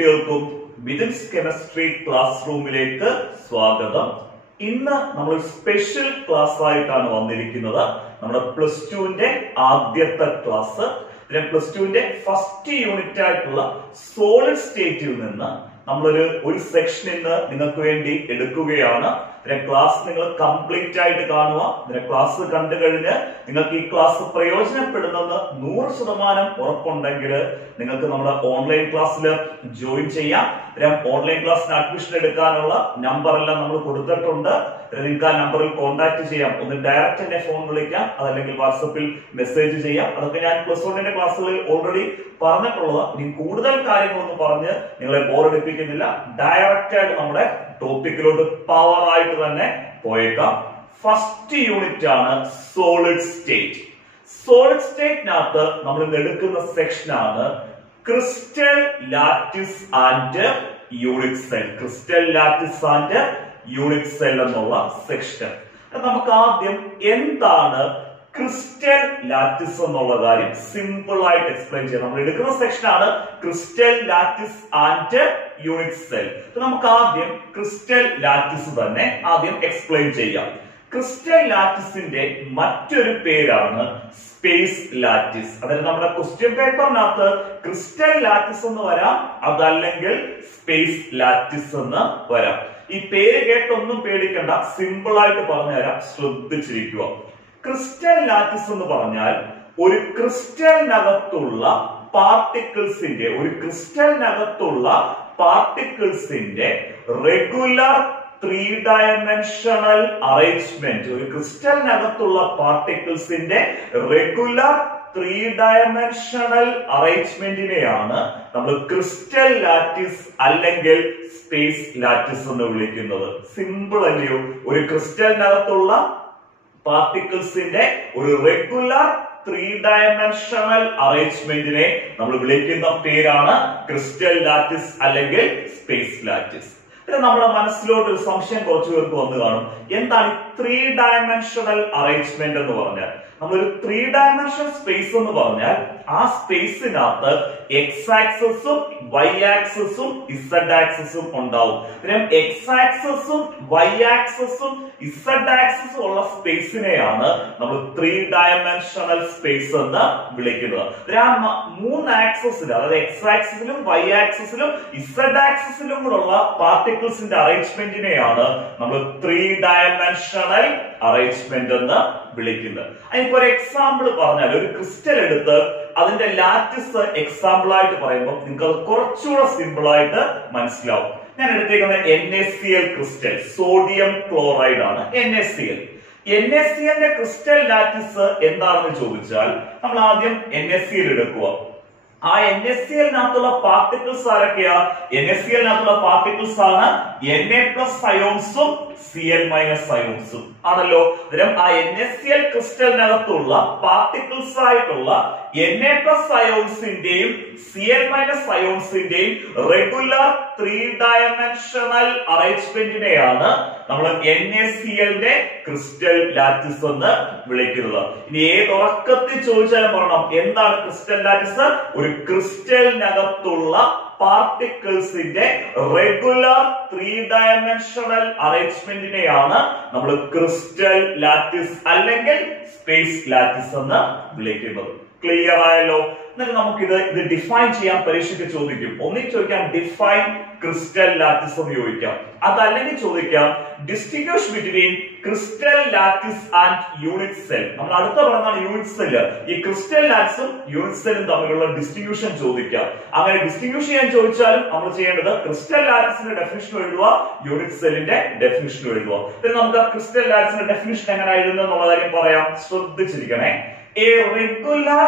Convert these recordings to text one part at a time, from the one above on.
കുട്ടികൾക്കും വിതിൻസ് chemistry class റൂമിലേക്ക് സ്വാഗതം. ഇന്ന് നമ്മൾ സ്പെഷ്യൽ ക്ലാസ് ആയിട്ടാണ് വന്നിരിക്കുന്നത്. നമ്മുടെ പ്ലസ് ടുവിന്റെ ആദ്യത്തെ ക്ലാസ്. പ്ലസ് ടുവിന്റെ ഫസ്റ്റ് യൂണിറ്റ് ആയിട്ടുള്ള സോളിഡ് സ്റ്റേറ്റിൽ നിന്ന് ഒരു സെക്ഷൻ ഇന്ന് നിങ്ങൾക്ക് വേണ്ടി എടുക്കുകയാണ്. ക്ലാസ് നിങ്ങൾ കംപ്ലീറ്റ് ആയിട്ട് കാണുക. ക്ലാസ് കണ്ടു കഴിഞ്ഞ് നിങ്ങൾക്ക് ഈ ക്ലാസ് പ്രയോജനപ്പെടുന്നെന്ന് 100% ഉറപ്പുണ്ടെങ്കിൽ നിങ്ങൾക്ക് നമ്മുടെ ഓൺലൈൻ ക്ലാസ്സിൽ ജോയിൻ ചെയ്യാം. ഓൺലൈൻ ക്ലാസ്സിന് അഡ്മിഷൻ എടുക്കാനുള്ള നമ്പർ എല്ലാം നമ്മൾ കൊടുത്തിട്ടുണ്ട്. നിങ്ങൾക്ക് ആ നമ്പറിൽ കോൺടാക്ട് ചെയ്യാം. ഒന്ന് ഡയറക്റ്റ് എന്നെ ഫോൺ വിളിക്കാം, അതല്ലെങ്കിൽ വാട്സപ്പിൽ മെസ്സേജ് ചെയ്യാം. അതൊക്കെ ഞാൻ പ്ലസ് വണ്ണിന്റെ ക്ലാസ്സുകളിൽ ഓൾറെഡി പറഞ്ഞിട്ടുള്ളത്. ഇനി കൂടുതൽ കാര്യങ്ങളൊന്നും പറഞ്ഞ് നിങ്ങളെ ബോറടിപ്പിക്കുന്നില്ല. ഡയറക്റ്റ് ആയിട്ട് നമ്മുടെ ടോപ്പിക്കിലോട്ട് പവർ ആയിട്ട് തന്നെ പോയേക്കാം. ഫസ്റ്റ് യൂണിറ്റ് ആണ് സോളിഡ് സ്റ്റേറ്റ്. സോളിഡ് സ്റ്റേറ്റിനകത്ത് നമ്മൾ ഇന്ന് എടുക്കുന്ന സെക്ഷൻ ആണ് crystal lattice and unit cell. Crystal lattice and unit cell എന്നുള്ള സെക്ഷൻ. നമുക്ക് ആദ്യം എന്താണ് ക്രിസ്റ്റൽ ലാറ്റിസ് എന്നുള്ള കാര്യം സിമ്പിൾ ആയിട്ട് എക്സ്പ്ലെയിൻ ചെയ്യാം. നമ്മൾ എടുക്കുന്ന സെക്ഷൻ ആണ് crystal lattice and unit cell. നമുക്ക് ആദ്യം ക്രിസ്റ്റൽ ലാറ്റിസ് തന്നെ ആദ്യം എക്സ്പ്ലെയിൻ ചെയ്യാം. ക്രിസ്റ്റൽ ലാറ്റിസിന്റെ മറ്റൊരു പേരാണ് സ്പേസ് ലാറ്റിസ്. അതായത് നമ്മുടെ ക്വസ്റ്റ്യൻ പേപ്പറിനകത്ത് ക്രിസ്റ്റൽ ലാറ്റിസ് എന്ന് വരാം, അതല്ലെങ്കിൽ സ്പേസ് ലാറ്റിസ് എന്ന് വരാം. ഈ പേര് കേട്ടൊന്നും പേടിക്കണ്ട, സിമ്പിൾ ആയിട്ട് പറഞ്ഞുതരാം, ശ്രദ്ധിച്ചിരിക്കുക. ക്രിസ്റ്റൽ ലാറ്റിസ് എന്ന് പറഞ്ഞാൽ ഒരു ക്രിസ്റ്റലിനകത്തുള്ള പാർട്ടിക്കിൾസിന്റെ റെഗുലർ 3 ഡയമെൻഷണൽ അറേഞ്ച്മെന്റ്. ഒരു ക്രിസ്റ്റലിനകത്തുള്ള പാർട്ടിക്കിൾസിന്റെ റെഗുലർ 3 ഡയമെൻഷണൽ അറേഞ്ച്മെന്റിനെയാണ് നമ്മൾ ക്രിസ്റ്റൽ ലാറ്റിസ് അല്ലെങ്കിൽ സ്പേസ് ലാറ്റിസ് എന്ന് വിളിക്കുന്നത്. സിമ്പിൾ അല്ലയോ? ഒരു ക്രിസ്റ്റലിനകത്തുള്ള പാർട്ടിക്കിൾസിന്റെ ഒരു റെഗുലർ 3 ഡയമെൻഷണൽ അറേഞ്ച്മെന്റിനെ നമ്മൾ വിളിക്കുന്ന പേരാണ് ക്രിസ്റ്റൽ ലാറ്റിസ് അല്ലെങ്കിൽ സ്പേസ് ലാറ്റിസ്. നമ്മുടെ മനസ്സിലോട്ട് ഒരു സംശയം കുറച്ചു പേർക്ക് വന്നു കാണും. എന്താണ് 3 ഡയമെൻഷണൽ അറേഞ്ച്മെന്റ് എന്ന് പറഞ്ഞാൽ? നമ്മളൊരു 3 ഡയമെൻഷണൽ സ്പേസ് എന്ന് പറഞ്ഞാൽ ആ സ്പേസിനകത്ത് എക്സ് ആക്സിസും വൈ ആക്സിസും ഇസഡ് ആക്സിസും ഉണ്ടാവും. എക്സ് ആക്സിസും വൈ ആക്സിസും ഇസഡ് ആക്സിസും ഉള്ള സ്പേസിനെയാണ് നമ്മൾ 3 ഡയമെൻഷണൽ സ്പേസ് എന്ന് വിളിക്കുന്നത്. 3 ആക്സിസിൽ, അതായത് എക്സ് ആക്സിസിലും വൈ ആക്സിസിലും ഇസഡ് ആക്സിസിലും കൂടെയുള്ള പാർട്ടിക്കിൾസിന്റെ അറേഞ്ച്മെന്റിനെയാണ് നമ്മൾ 3 ഡയമെൻഷണൽ അറേഞ്ച്മെന്റ് എന്ന് വിളിക്കുന്നത്. അതിപ്പോ ഒരു എക്സാമ്പിൾ പറഞ്ഞാൽ, ഒരു ക്രിസ്റ്റൽ എടുത്ത് അതിന്റെ ലാറ്റിസ് എക്സാമ്പിൾ ആയിട്ട് പറയുമ്പോൾ നിങ്ങൾക്ക് അത് കുറച്ചുകൂടെ സിമ്പിൾ ആയിട്ട് മനസ്സിലാവും. ഞാൻ എടുത്തേക്കുന്നത് NaCl ക്രിസ്റ്റൽ, സോഡിയം ക്ലോറൈഡ് ആണ് NaCl. NaClന്റെ ക്രിസ്റ്റൽ ലാറ്റിസ് എന്താണെന്ന് ചോദിച്ചാൽ നമ്മൾ ആദ്യം NaCl എടുക്കുക. ആ NaClനകത്തുള്ള പാർട്ടിക്കിൾസ് ആരൊക്കെയാ? NaClനകത്തുള്ള പാർട്ടിക്കിൾസ് ആണ് Na+ അയോൺസും Cl- അയോൺസും ആണല്ലോ. ആ NaCl ക്രിസ്റ്റലിനകത്തുള്ള പാർട്ടിക്കിൾസ് ആയിട്ടുള്ള Na+ അയോൺസിന്റെയും Cl- അയോൺസിന്റെയും റെഗുലർ 3 ഡയമെൻഷണൽ അറേഞ്ച്മെന്റിനെയാണ് നമ്മൾ NaClന്റെ ക്രിസ്റ്റൽ ലാറ്റിസ് എന്ന് വിളിക്കുന്നത്. ഇനി ഏത് ഉറക്കത്തിൽ ചോദിച്ചാലും പറയണം, എന്താണ് ക്രിസ്റ്റൽ ലാറ്റിസ്? ഒരു ക്രിസ്റ്റലിനകത്തുള്ള പാർട്ടിക്കിൾസിന്റെ റെഗുലർ 3 ഡയമെൻഷണൽ അറേഞ്ച്മെന്റിനെയാണ് നമ്മൾ ക്രിസ്റ്റൽ ലാറ്റിസ് അല്ലെങ്കിൽ സ്പേസ് ലാറ്റിസ് എന്ന് വിളിക്കുന്നത്. ക്ലിയർ ആയല്ലോ? എന്നിട്ട് നമുക്കിത് ഡിഫൈൻ ചെയ്യാൻ പരീക്ഷയ്ക്ക് ചോദിക്കും. ഒന്നിൽ ചോദിക്കാം ഡിഫൈൻ ക്രിസ്റ്റൽ ലാറ്റിസ് എന്ന് ചോദിക്കാം, അതല്ലെങ്കിൽ ചോദിക്കാം distinguish between crystal lattice and unit cell. നമ്മൾ അടുത്ത പറയുന്നതാണ് യൂണിറ്റ് സെല്ല്. ഈ ക്രിസ്റ്റൽ ലാറ്റിസും യൂണിറ്റ് സെല്ലും തമ്മിലുള്ള ഡിസ്റ്റിങ്വിഷൻ ചോദിക്കാം. അങ്ങനെ ഡിസ്റ്റിങ്വിഷ് ചെയ്യാൻ ചോദിച്ചാലും നമ്മൾ ചെയ്യേണ്ടത് ക്രിസ്റ്റൽ ലാറ്റിസിന്റെ ഡെഫിനിഷൻ എഴുതുക, യൂണിറ്റ് സെല്ലിന്റെ ഡെഫിനിഷൻ എഴുതുക. നമുക്ക് ആ ക്രിസ്റ്റൽ ലാറ്റിസിന്റെ ഡെഫിനിഷൻ എങ്ങനെ എഴുതുന്നത് എന്നുള്ള കാര്യം പറയാം, ശ്രദ്ധിച്ചിരിക്കണേ. A regular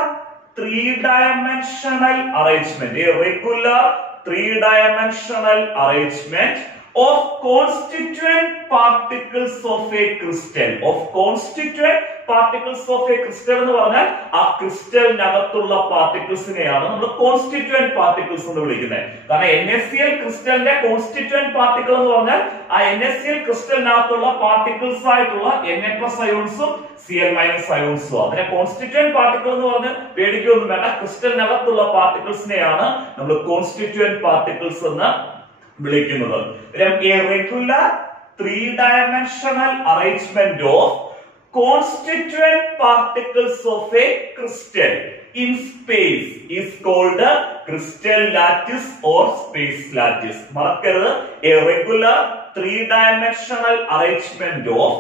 3 dimensional arrangement, a regular 3 dimensional arrangement of constituent particles of a crystal. Of constituent particles of a crystal എന്ന് പറഞ്ഞാൽ ആ ക്രിസ്റ്റലിനകത്തുള്ള പാർട്ടിക്കിൾസിനെയാണ് നമ്മൾ കോൺസ്റ്റിറ്റ്യൂവന്റ് പാർട്ടിക്കിൾസ് എന്ന് വിളിക്കുന്നത്. കാരണം NaCl ക്രിസ്റ്റലിന്റെ കോൺസ്റ്റിറ്റ്യൂവന്റ് പാർട്ടിക്കിൾ എന്ന് പറഞ്ഞാൽ ആ NaCl ക്രിസ്റ്റലിനകത്തുള്ള പാർട്ടിക്കിൾസ് ആയിട്ടുള്ള Na+ അയോൺസും Cl- അയോൺസും. അതിനെ കോൺസ്റ്റിറ്റ്യൂവന്റ് പാർട്ടിക്കിൾ എന്ന് പറഞ്ഞ് പേടിക്കൊന്നും വേണ്ട. ക്രിസ്റ്റലിനകത്തുള്ള പാർട്ടിക്കിൾസിനെയാണ് നമ്മൾ കോൺസ്റ്റിറ്റ്യൂവന്റ് പാർട്ടിക്കിൾസ് എന്ന് വിളിക്കുന്നത്. A regular three-dimensional arrangement of constituent particles of a crystal in space is called a crystal lattice or space lattice. മറക്കരുത്, a regular three-dimensional arrangement of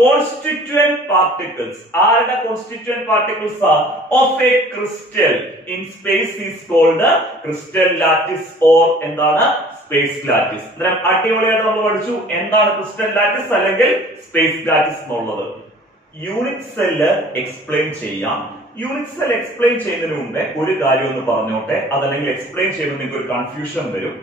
constituent particles. ആരുടെ constituent particles are of a crystal in space is called a crystal lattice or എന്താണ് space lattice. അടിപൊളിയായിട്ട് നമ്മൾ പഠിച്ചു എന്താണ് crystal lattice അല്ലെങ്കിൽ space lattice എന്നുള്ളത്. Unit cell explain ചെയ്യാം. യൂണിറ്റ് സെൽ എക്സ്പ്ലെയിൻ ചെയ്യുന്നതിന് മുമ്പേ ഒരു കാര്യം ഒന്ന് പറഞ്ഞോട്ടെ, അതല്ലെങ്കിൽ എക്സ്പ്ലെയിൻ ചെയ്യുമ്പോൾ നിങ്ങൾക്ക് ഒരു കൺഫ്യൂഷൻ വരും.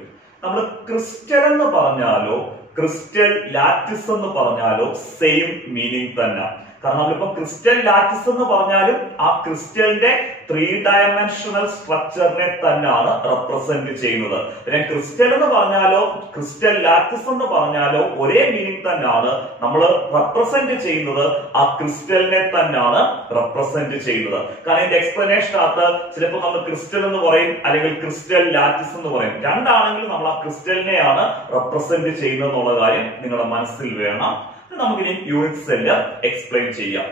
നമ്മൾ ക്രിസ്റ്റൽ എന്ന് പറഞ്ഞാലോ ക്രിസ്റ്റൽ ലാറ്റിസ് എന്ന് പറഞ്ഞാലോ സെയിം മീനിങ് തന്നെ. കാരണം നമ്മളിപ്പോ ക്രിസ്റ്റൽ ലാറ്റിസ് എന്ന് പറഞ്ഞാലും ആ ക്രിസ്റ്റലിന്റെ 3-dimensional സ്ട്രക്ചറിനെ തന്നെയാണ് റെപ്രസെന്റ് ചെയ്യുന്നത്. പിന്നെ ക്രിസ്റ്റൽ എന്ന് പറഞ്ഞാലോ ക്രിസ്റ്റൽ ലാറ്റിസ് എന്ന് പറഞ്ഞാലോ ഒരേ മീനിങ് തന്നെയാണ്. നമ്മൾ റെപ്രസെന്റ് ചെയ്യുന്നത് ആ ക്രിസ്റ്റലിനെ തന്നെയാണ് റെപ്രസെന്റ് ചെയ്യുന്നത്. കാരണം ഇതിന്റെ എക്സ്പ്ലനേഷനകത്ത് ചിലപ്പോൾ നമ്മൾ ക്രിസ്റ്റൽ എന്ന് പറയും അല്ലെങ്കിൽ ക്രിസ്റ്റൽ ലാറ്റിസ് എന്ന് പറയും. രണ്ടാണെങ്കിലും നമ്മൾ ആ ക്രിസ്റ്റലിനെയാണ് റെപ്രസെന്റ് ചെയ്യുന്നത് എന്നുള്ള കാര്യം നിങ്ങളുടെ മനസ്സിൽ വേണം. നമുക്കിനി യൂണിറ്റ് സെല്ല് എക്സ്പ്ലെയിൻ ചെയ്യാം.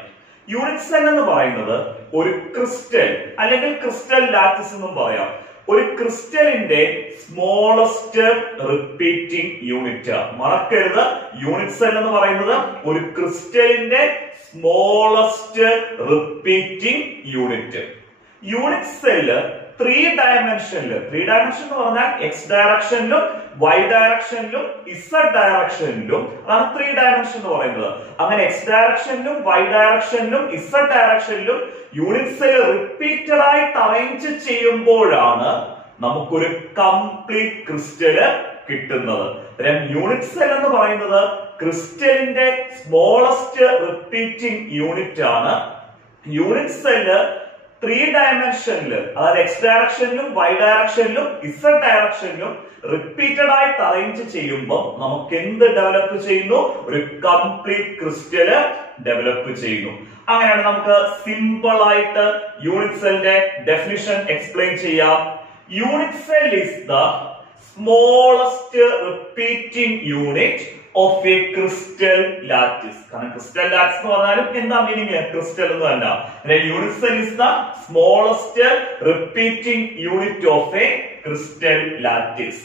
യൂണിറ്റ് സെൽ എന്ന് പറയുന്നത് ഒരു ക്രിസ്റ്റൽ അല്ലെങ്കിൽ ക്രിസ്റ്റൽ ലാറ്റിസ് എന്നും പറയാം. ഒരു ക്രിസ്റ്റലിന്റെ സ്മോളസ്റ്റ് റിപ്പീറ്റിംഗ് യൂണിറ്റ്. മറക്കരുത്, യൂണിറ്റ് സെൽ എന്ന് പറയുന്നത് ഒരു ക്രിസ്റ്റലിന്റെ smallest repeating unit. Unit cell 3 dimension എന്ന് പറഞ്ഞാൽ എക്സ് ഡയറക്ഷനിലും വൈ ഡയറക്ഷനിലും ഇസഡ് ഡയറക്ഷനിലും അതാണ് 3 ഡയമെൻഷൻ എന്ന് പറയുന്നത്. അങ്ങനെ എക്സ് ഡയറക്ഷനിലും വൈ ഡയറക്ഷനിലും ഇസഡ് ഡയറക്ഷനിലും യൂണിറ്റ് സെൽ റിപ്പീറ്റഡ് ആയിട്ട് അറേഞ്ച് ചെയ്യുമ്പോഴാണ് നമുക്കൊരു കംപ്ലീറ്റ് ക്രിസ്റ്റല് കിട്ടുന്നത്. യൂണിറ്റ് സെൽ എന്ന് പറയുന്നത് ക്രിസ്റ്റലിന്റെ സ്മോളസ്റ്റ് റിപ്പീറ്റിംഗ് യൂണിറ്റ് ആണ്. യൂണിറ്റ് സെല്ല് 3 ഡയമെൻഷനിൽ അതായത് എക്സ് ഡയറക്ഷനിലും വൈ ഡയറക്ഷനിലും ഇസഡ് ഡയറക്ഷനിലും റിപ്പീറ്റഡ് ആയിട്ട് അറേഞ്ച് ചെയ്യുമ്പോൾ നമുക്ക് എന്ത് ഡെവലപ്പ് ചെയ്യുന്നു? ഒരു കംപ്ലീറ്റ് ക്രിസ്റ്റല് ഡെവലപ്പ് ചെയ്യുന്നു. അങ്ങനെയാണ് നമുക്ക് സിമ്പിൾ ആയിട്ട് യൂണിറ്റ് സെല്ലിന്റെ ഡെഫിനിഷൻ എക്സ്പ്ലെയിൻ ചെയ്യാം. Unit cell is the smallest repeating unit of a crystal lattice. കാരണം ക്രിസ്റ്റൽ ലാറ്റിസ് എന്ന് പറഞ്ഞാലും എന്താ മീനിങ്? ക്രിസ്റ്റൽ എന്ന് തന്നെ. Unit cell is the smallest repeating unit of a crystal lattice.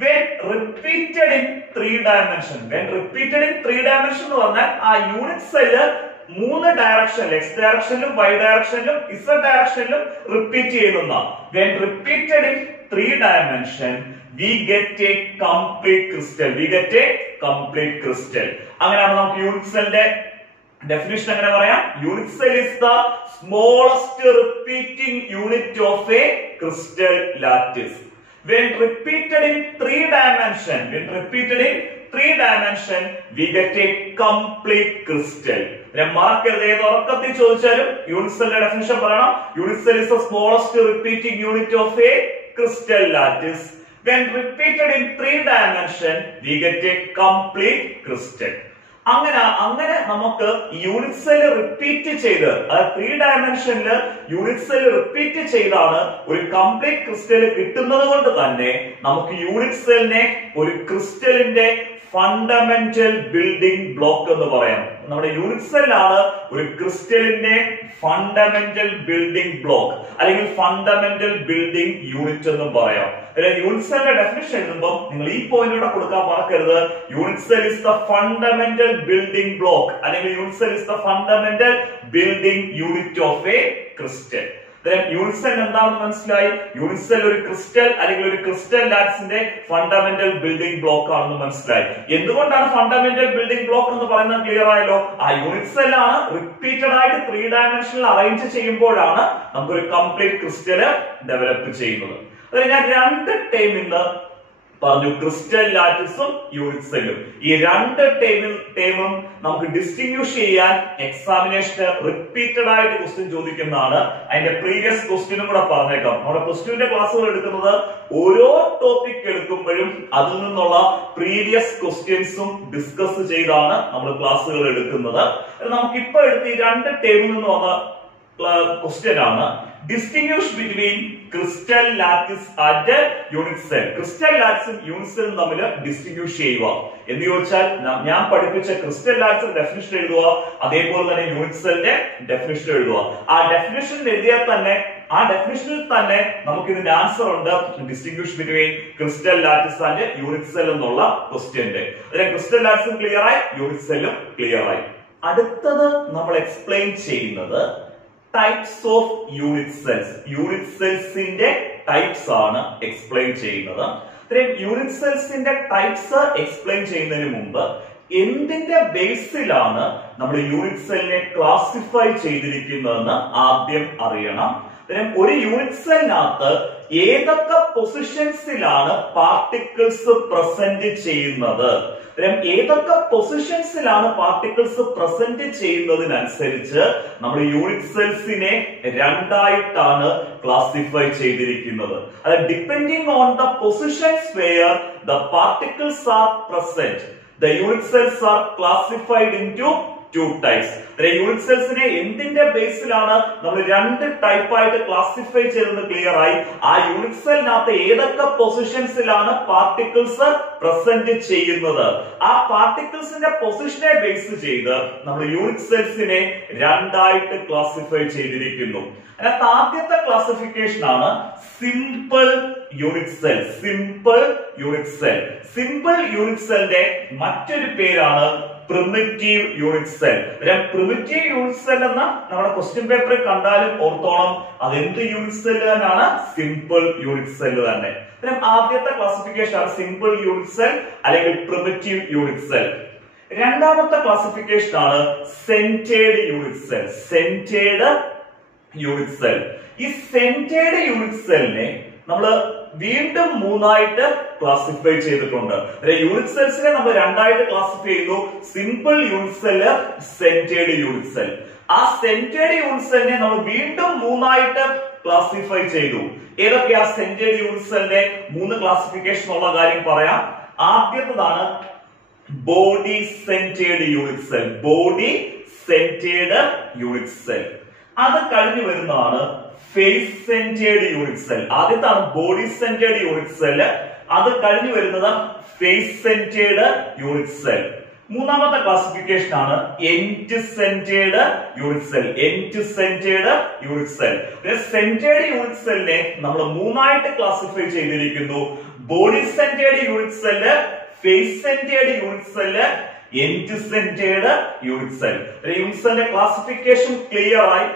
When repeated in 3 dimension, എന്ന് പറഞ്ഞാൽ ആ യൂണിറ്റ് സെല്ല് 3 ഡയറക്ഷനിൽ എക്സ് ഡയറക്ഷനിലും വൈ ഡയറക്ഷനിലും ഇസഡ് ഡയറക്ഷനിലും റിപ്പീറ്റ് ചെയ്യുന്ന. When repeated in 3 dimension, we get a complete crystal. അങ്ങനെയാണ് നമുക്ക് യൂണിറ്റ് സെല്ലിന്റെ ഡെഫിനിഷൻ എങ്ങനെ പറയാം? Unit cell is the smallest repeating unit of a crystal lattice. When repeated in 3 dimension, we get a complete crystal. മാർക്കരുത്, ഏത് ഉറക്കത്തിൽ ചോദിച്ചാലും unit സെല്ലിന്റെ definition പറയണം. Unit cell is the smallest repeating unit of a crystal lattice. When repeated in 3 dimension, we get a complete crystal. അങ്ങനെ നമുക്ക് unit cell repeat ചെയ്ത് 3 ഡയമെൻഷനിൽ unit cell repeat ചെയ്താണ് ഒരു കംപ്ലീറ്റ് ക്രിസ്റ്റൽ കിട്ടുന്നത് കൊണ്ട് തന്നെ നമുക്ക് യൂണിറ്റ് സെല്ലിനെ ഒരു ക്രിസ്റ്റലിന്റെ ഫണ്ടമെന്റൽ ബിൽഡിംഗ് ബ്ലോക്ക് എന്ന് പറയാം. നമ്മുടെ യൂണിറ്റ് സെല്ലാണ് ഒരു ക്രിസ്റ്റലിന്റെ ഫണ്ടമെന്റൽ ബിൽഡിംഗ് ബ്ലോക്ക് അല്ലെങ്കിൽ ഫണ്ടമെന്റൽ ബിൽഡിംഗ് യൂണിറ്റ് എന്നും പറയാം. യൂണിറ്റ് സെല്ലിന്റെ ഡെഫിനിഷൻ എഴുതുമ്പോൾ നിങ്ങൾ ഈ പോയിന്റ് കൂടെ കൊടുക്കാൻ മറക്കരുത്. Unit cell is the fundamental building block അല്ലെങ്കിൽ unit cell is the fundamental building unit of a crystal. Unit cell എന്താണെന്ന് മനസ്സിലായി. യൂണിറ്റ് സെൽ ഒരു ക്രിസ്റ്റൽ അല്ലെങ്കിൽ ഒരു ക്രിസ്റ്റൽ ലാറ്റിസിന്റെ ഫണ്ടമെന്റൽ ബിൽഡിംഗ് ബ്ലോക്ക് ആണെന്ന് മനസ്സിലായി. എന്തുകൊണ്ടാണ് ഫണ്ടമെന്റൽ ബിൽഡിംഗ് ബ്ലോക്ക് എന്ന് പറയുന്നത് ക്ലിയർ ആയല്ലോ. ആ യൂണിറ്റ് സെൽ ആണ് റിപ്പീറ്റഡ് ആയിട്ട് 3 ഡയമെൻഷനിൽ അറേഞ്ച് ചെയ്യുമ്പോഴാണ് നമുക്കൊരു കംപ്ലീറ്റ് ക്രിസ്റ്റൽ ഡെവലപ്പ് ചെയ്യുന്നത്. ഞാൻ 2 ടൈം ഇന്ന് പറഞ്ഞു, ക്രിസ്റ്റൽ ലാറ്റിസും യൂണിറ്റ് സെല്ലും. ഈ രണ്ട് ടേമും നമുക്ക് ഡിസ്റ്റിങ്വിഷ് ചെയ്യാൻ എക്സാമിനേഷന് റിപ്പീറ്റഡ് ആയിട്ട് ക്വസ്റ്റ്യൻ ചോദിക്കുന്നതാണ്. അതിന്റെ പ്രീവിയസ് ക്വസ്റ്റ്യനും കൂടെ പറഞ്ഞേക്കാം. നമ്മുടെ പ്ലസ് ടുവിന്റെ ക്ലാസ്സുകൾ എടുക്കുന്നത് ഓരോ ടോപ്പിക് എടുക്കുമ്പോഴും അതിൽ നിന്നുള്ള പ്രീവിയസ് ക്വസ്റ്റ്യൻസും ഡിസ്കസ് ചെയ്താണ് നമ്മൾ ക്ലാസ്സുകൾ എടുക്കുന്നത്. നമുക്കിപ്പോ എടുത്ത് ഈ രണ്ട് ടേമിൽ നിന്ന് വന്ന ക്വസ്റ്റ്യൻ ആണ്, distinguish between crystal lattice and unit cell. Crystal ലാറ്റിസും യൂണിറ്റ് സെല്ലും തമ്മിൽ ഡിസ്റ്റിങ്വിഷ് ചെയ്യുക എന്ന് ചോദിച്ചാൽ ഞാൻ പഠിപ്പിച്ച ക്രിസ്റ്റൽ ലാറ്റിസ് ഡെഫിനിഷൻ എഴുതുക, അതേപോലെ തന്നെ യൂണിറ്റ് സെല്ലിന്റെ ഡെഫിനിഷൻ എഴുതുക. ആ ഡെഫിനിഷൻ എഴുതിയാൽ തന്നെ ആ ഡെഫിനിഷനിൽ തന്നെ നമുക്ക് ഇതിന്റെ ആൻസർ ഉണ്ട്, distinguish between crystal lattice and unit cell എന്നുള്ള ക്വസ്റ്റ്യന്റെ. അതിലെ ക്രിസ്റ്റൽ ലാറ്റിസും ക്ലിയർ ആയി, യൂണിറ്റ് സെല്ലും ക്ലിയർ ആയി. അടുത്തത് നമ്മൾ എക്സ്പ്ലെയിൻ ചെയ്യുന്നത് types of unit cells. Unit സെൽസിന്റെ ടൈപ്സ് ആണ് എക്സ്പ്ലെയിൻ ചെയ്യുന്നത്. യൂണിറ്റ് സെൽസിന്റെ ടൈപ്സ് എക്സ്പ്ലെയിൻ ചെയ്യുന്നതിന് മുമ്പ് എന്തിന്റെ ബേസിലാണ് നമ്മൾ യൂണിറ്റ് സെല്ലിനെ ക്ലാസിഫൈ ചെയ്തിരിക്കുന്നതെന്ന് ആദ്യം അറിയണം. ഒരു യൂണിറ്റ് സെല്ലിനകത്ത് ഏതൊക്കെ പൊസിഷൻസിലാണ് പാർട്ടിക്കിൾസ് പ്രസന്റ് ചെയ്യുന്നത്, ഏതൊക്കെ പൊസിഷൻസിലാണ് പാർട്ടിക്കിൾസ് പ്രസന്റ് ചെയ്യുന്നതിനനുസരിച്ച് നമ്മൾ യൂണിറ്റ് സെൽസിനെ രണ്ടായിട്ടാണ് ക്ലാസിഫൈ ചെയ്തിരിക്കുന്നത്. അത് depending on the positions where the particles are present, the unit cells are classified into two types. Unit സെൽസിനെ എന്തിന്റെ ബേസിലാണ് നമ്മൾ രണ്ട് ടൈപ്പായിട്ട് ക്ലാസിഫൈ ചെയ്തത് ക്ലിയർ ആയി. ആ യൂണിറ്റ് സെല്ലിനകത്ത് ഏതൊക്കെ പൊസിഷൻസിലാണ് പാർട്ടിക്കിൾസ് പ്രസന്റ് ചെയ്യുന്നത്, ആ പാർട്ടിക്കിൾസിന്റെ പൊസിഷനെ ബേസ് ചെയ്ത് നമ്മൾ യൂണിറ്റ് സെൽസിനെ രണ്ടായിട്ട് ക്ലാസിഫൈ ചെയ്തിരിക്കുന്നു. അതിനകത്ത് ആദ്യത്തെ ക്ലാസിഫിക്കേഷൻ ആണ് simple unit cell. Simple unit cell. Simple unit സെല്ലിന്റെ മറ്റൊരു പേരാണ് primitive unit cell. Primitive unit cell എന്ന നമ്മുടെ ക്വസ്റ്റ്യൻ പേപ്പറിൽ കണ്ടാലും ഓർത്തോണം, അതെന്ത് യൂണിറ്റ് സെൽ തന്നെയാണ്, സിമ്പിൾ യൂണിറ്റ് സെൽ തന്നെ. ആദ്യത്തെ ക്ലാസിഫിക്കേഷൻ ആണ് സിമ്പിൾ യൂണിറ്റ് സെൽ അല്ലെങ്കിൽ പ്രിമിറ്റീവ് യൂണിറ്റ് സെൽ. രണ്ടാമത്തെ ക്ലാസിഫിക്കേഷൻ ആണ് centred unit cell. Centred unit cell. ഈ സെന്റേർഡ് യൂണിറ്റ് സെല്ലിനെ നമ്മൾ വീണ്ടും മൂന്നായിട്ട് ക്ലാസിഫൈ ചെയ്തിട്ടുണ്ട്. യൂണിറ്റ് സെൽസിനെ നമ്മൾ രണ്ടായിട്ട് ക്ലാസിഫൈ ചെയ്തു, simple unit cell, centred unit cell. ആ സെന്റേർഡ് യൂണിറ്റ് സെല്ലിനെ നമ്മൾ വീണ്ടും മൂന്നായിട്ട് ക്ലാസിഫൈ ചെയ്തു. ഏതൊക്കെയാ സെന്റേർഡ് യൂണിറ്റ് സെല്ലിന്റെ മൂന്ന് ക്ലാസിഫിക്കേഷൻ ഉള്ള കാര്യം പറയാം. ആദ്യത്തേതാണ് body centred unit cell. Body centred unit cell. അത് കഴിഞ്ഞു വരുന്നതാണ് ഫേസ് സെന്റേർഡ് യൂണിറ്റ് സെൽ. ആദ്യത്താണ് ബോഡി സെന്റേർഡ് യൂണിറ്റ് സെൽ. അത് കഴിഞ്ഞു വരുന്നത് ഫേസ് സെന്റേർഡ് യൂണിറ്റ് സെൽ. മൂന്നാമത്തെ ക്ലാസിഫിക്കേഷൻ ആണ് end centred unit cell. End centred unit cell. Centred unit സെല്ലിനെ നമ്മൾ മൂന്നായിട്ട് ക്ലാസിഫൈ ചെയ്തിരിക്കുന്നു. Body centred unit cell, face centred unit cell, end centred unit cell. Unit സെല്ലിന്റെ ക്ലാസിഫിക്കേഷൻ ക്ലിയർ ആയി.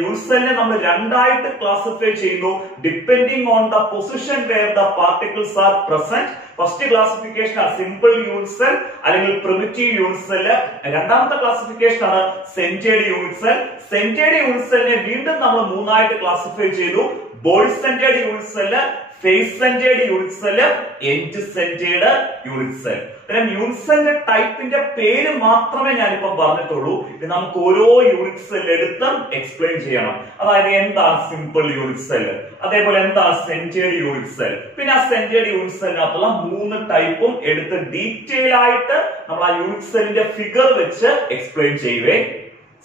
Unit സെല്ലിനെ നമ്മൾ രണ്ടായിട്ട് ക്ലാസിഫൈ ചെയ്യുന്നു depending on the position where the particles are present. First classification ആണ് സിമ്പിൾ യൂണിറ്റ് സെൽ അല്ലെങ്കിൽ primitive unit cell. രണ്ടാമത്തെ classification ആണ് centred unit cell. Centred unit സെല്ലിനെ വീണ്ടും നമ്മൾ മൂന്നായിട്ട് ക്ലാസിഫൈ ചെയ്തു. Body centred unit cell, face centred unit cell, end centred unit cell. Unit സെല്ലിന്റെ ടൈപ്പിന്റെ പേര് മാത്രമേ ഞാനിപ്പോ പറഞ്ഞിട്ടുള്ളൂ. നമുക്ക് ഓരോ യൂണിറ്റ് സെൽ എടുത്ത് എക്സ്പ്ലെയിൻ ചെയ്യണം. അതായത് എന്താണ് സിമ്പിൾ യൂണിറ്റ് സെല്ല്, അതേപോലെ എന്താണ് സെന്റേർഡ് യൂണിറ്റ് സെൽ, പിന്നെ ആ സെന്റേർഡ് യൂണിറ്റ് സെല്ലിനകത്തുള്ള മൂന്ന് ടൈപ്പും എടുത്ത് ഡീറ്റെയിൽ ആയിട്ട് നമ്മൾ ആ യൂണിറ്റ് സെല്ലിന്റെ ഫിഗർ വെച്ച് എക്സ്പ്ലെയിൻ ചെയ്യുവേ.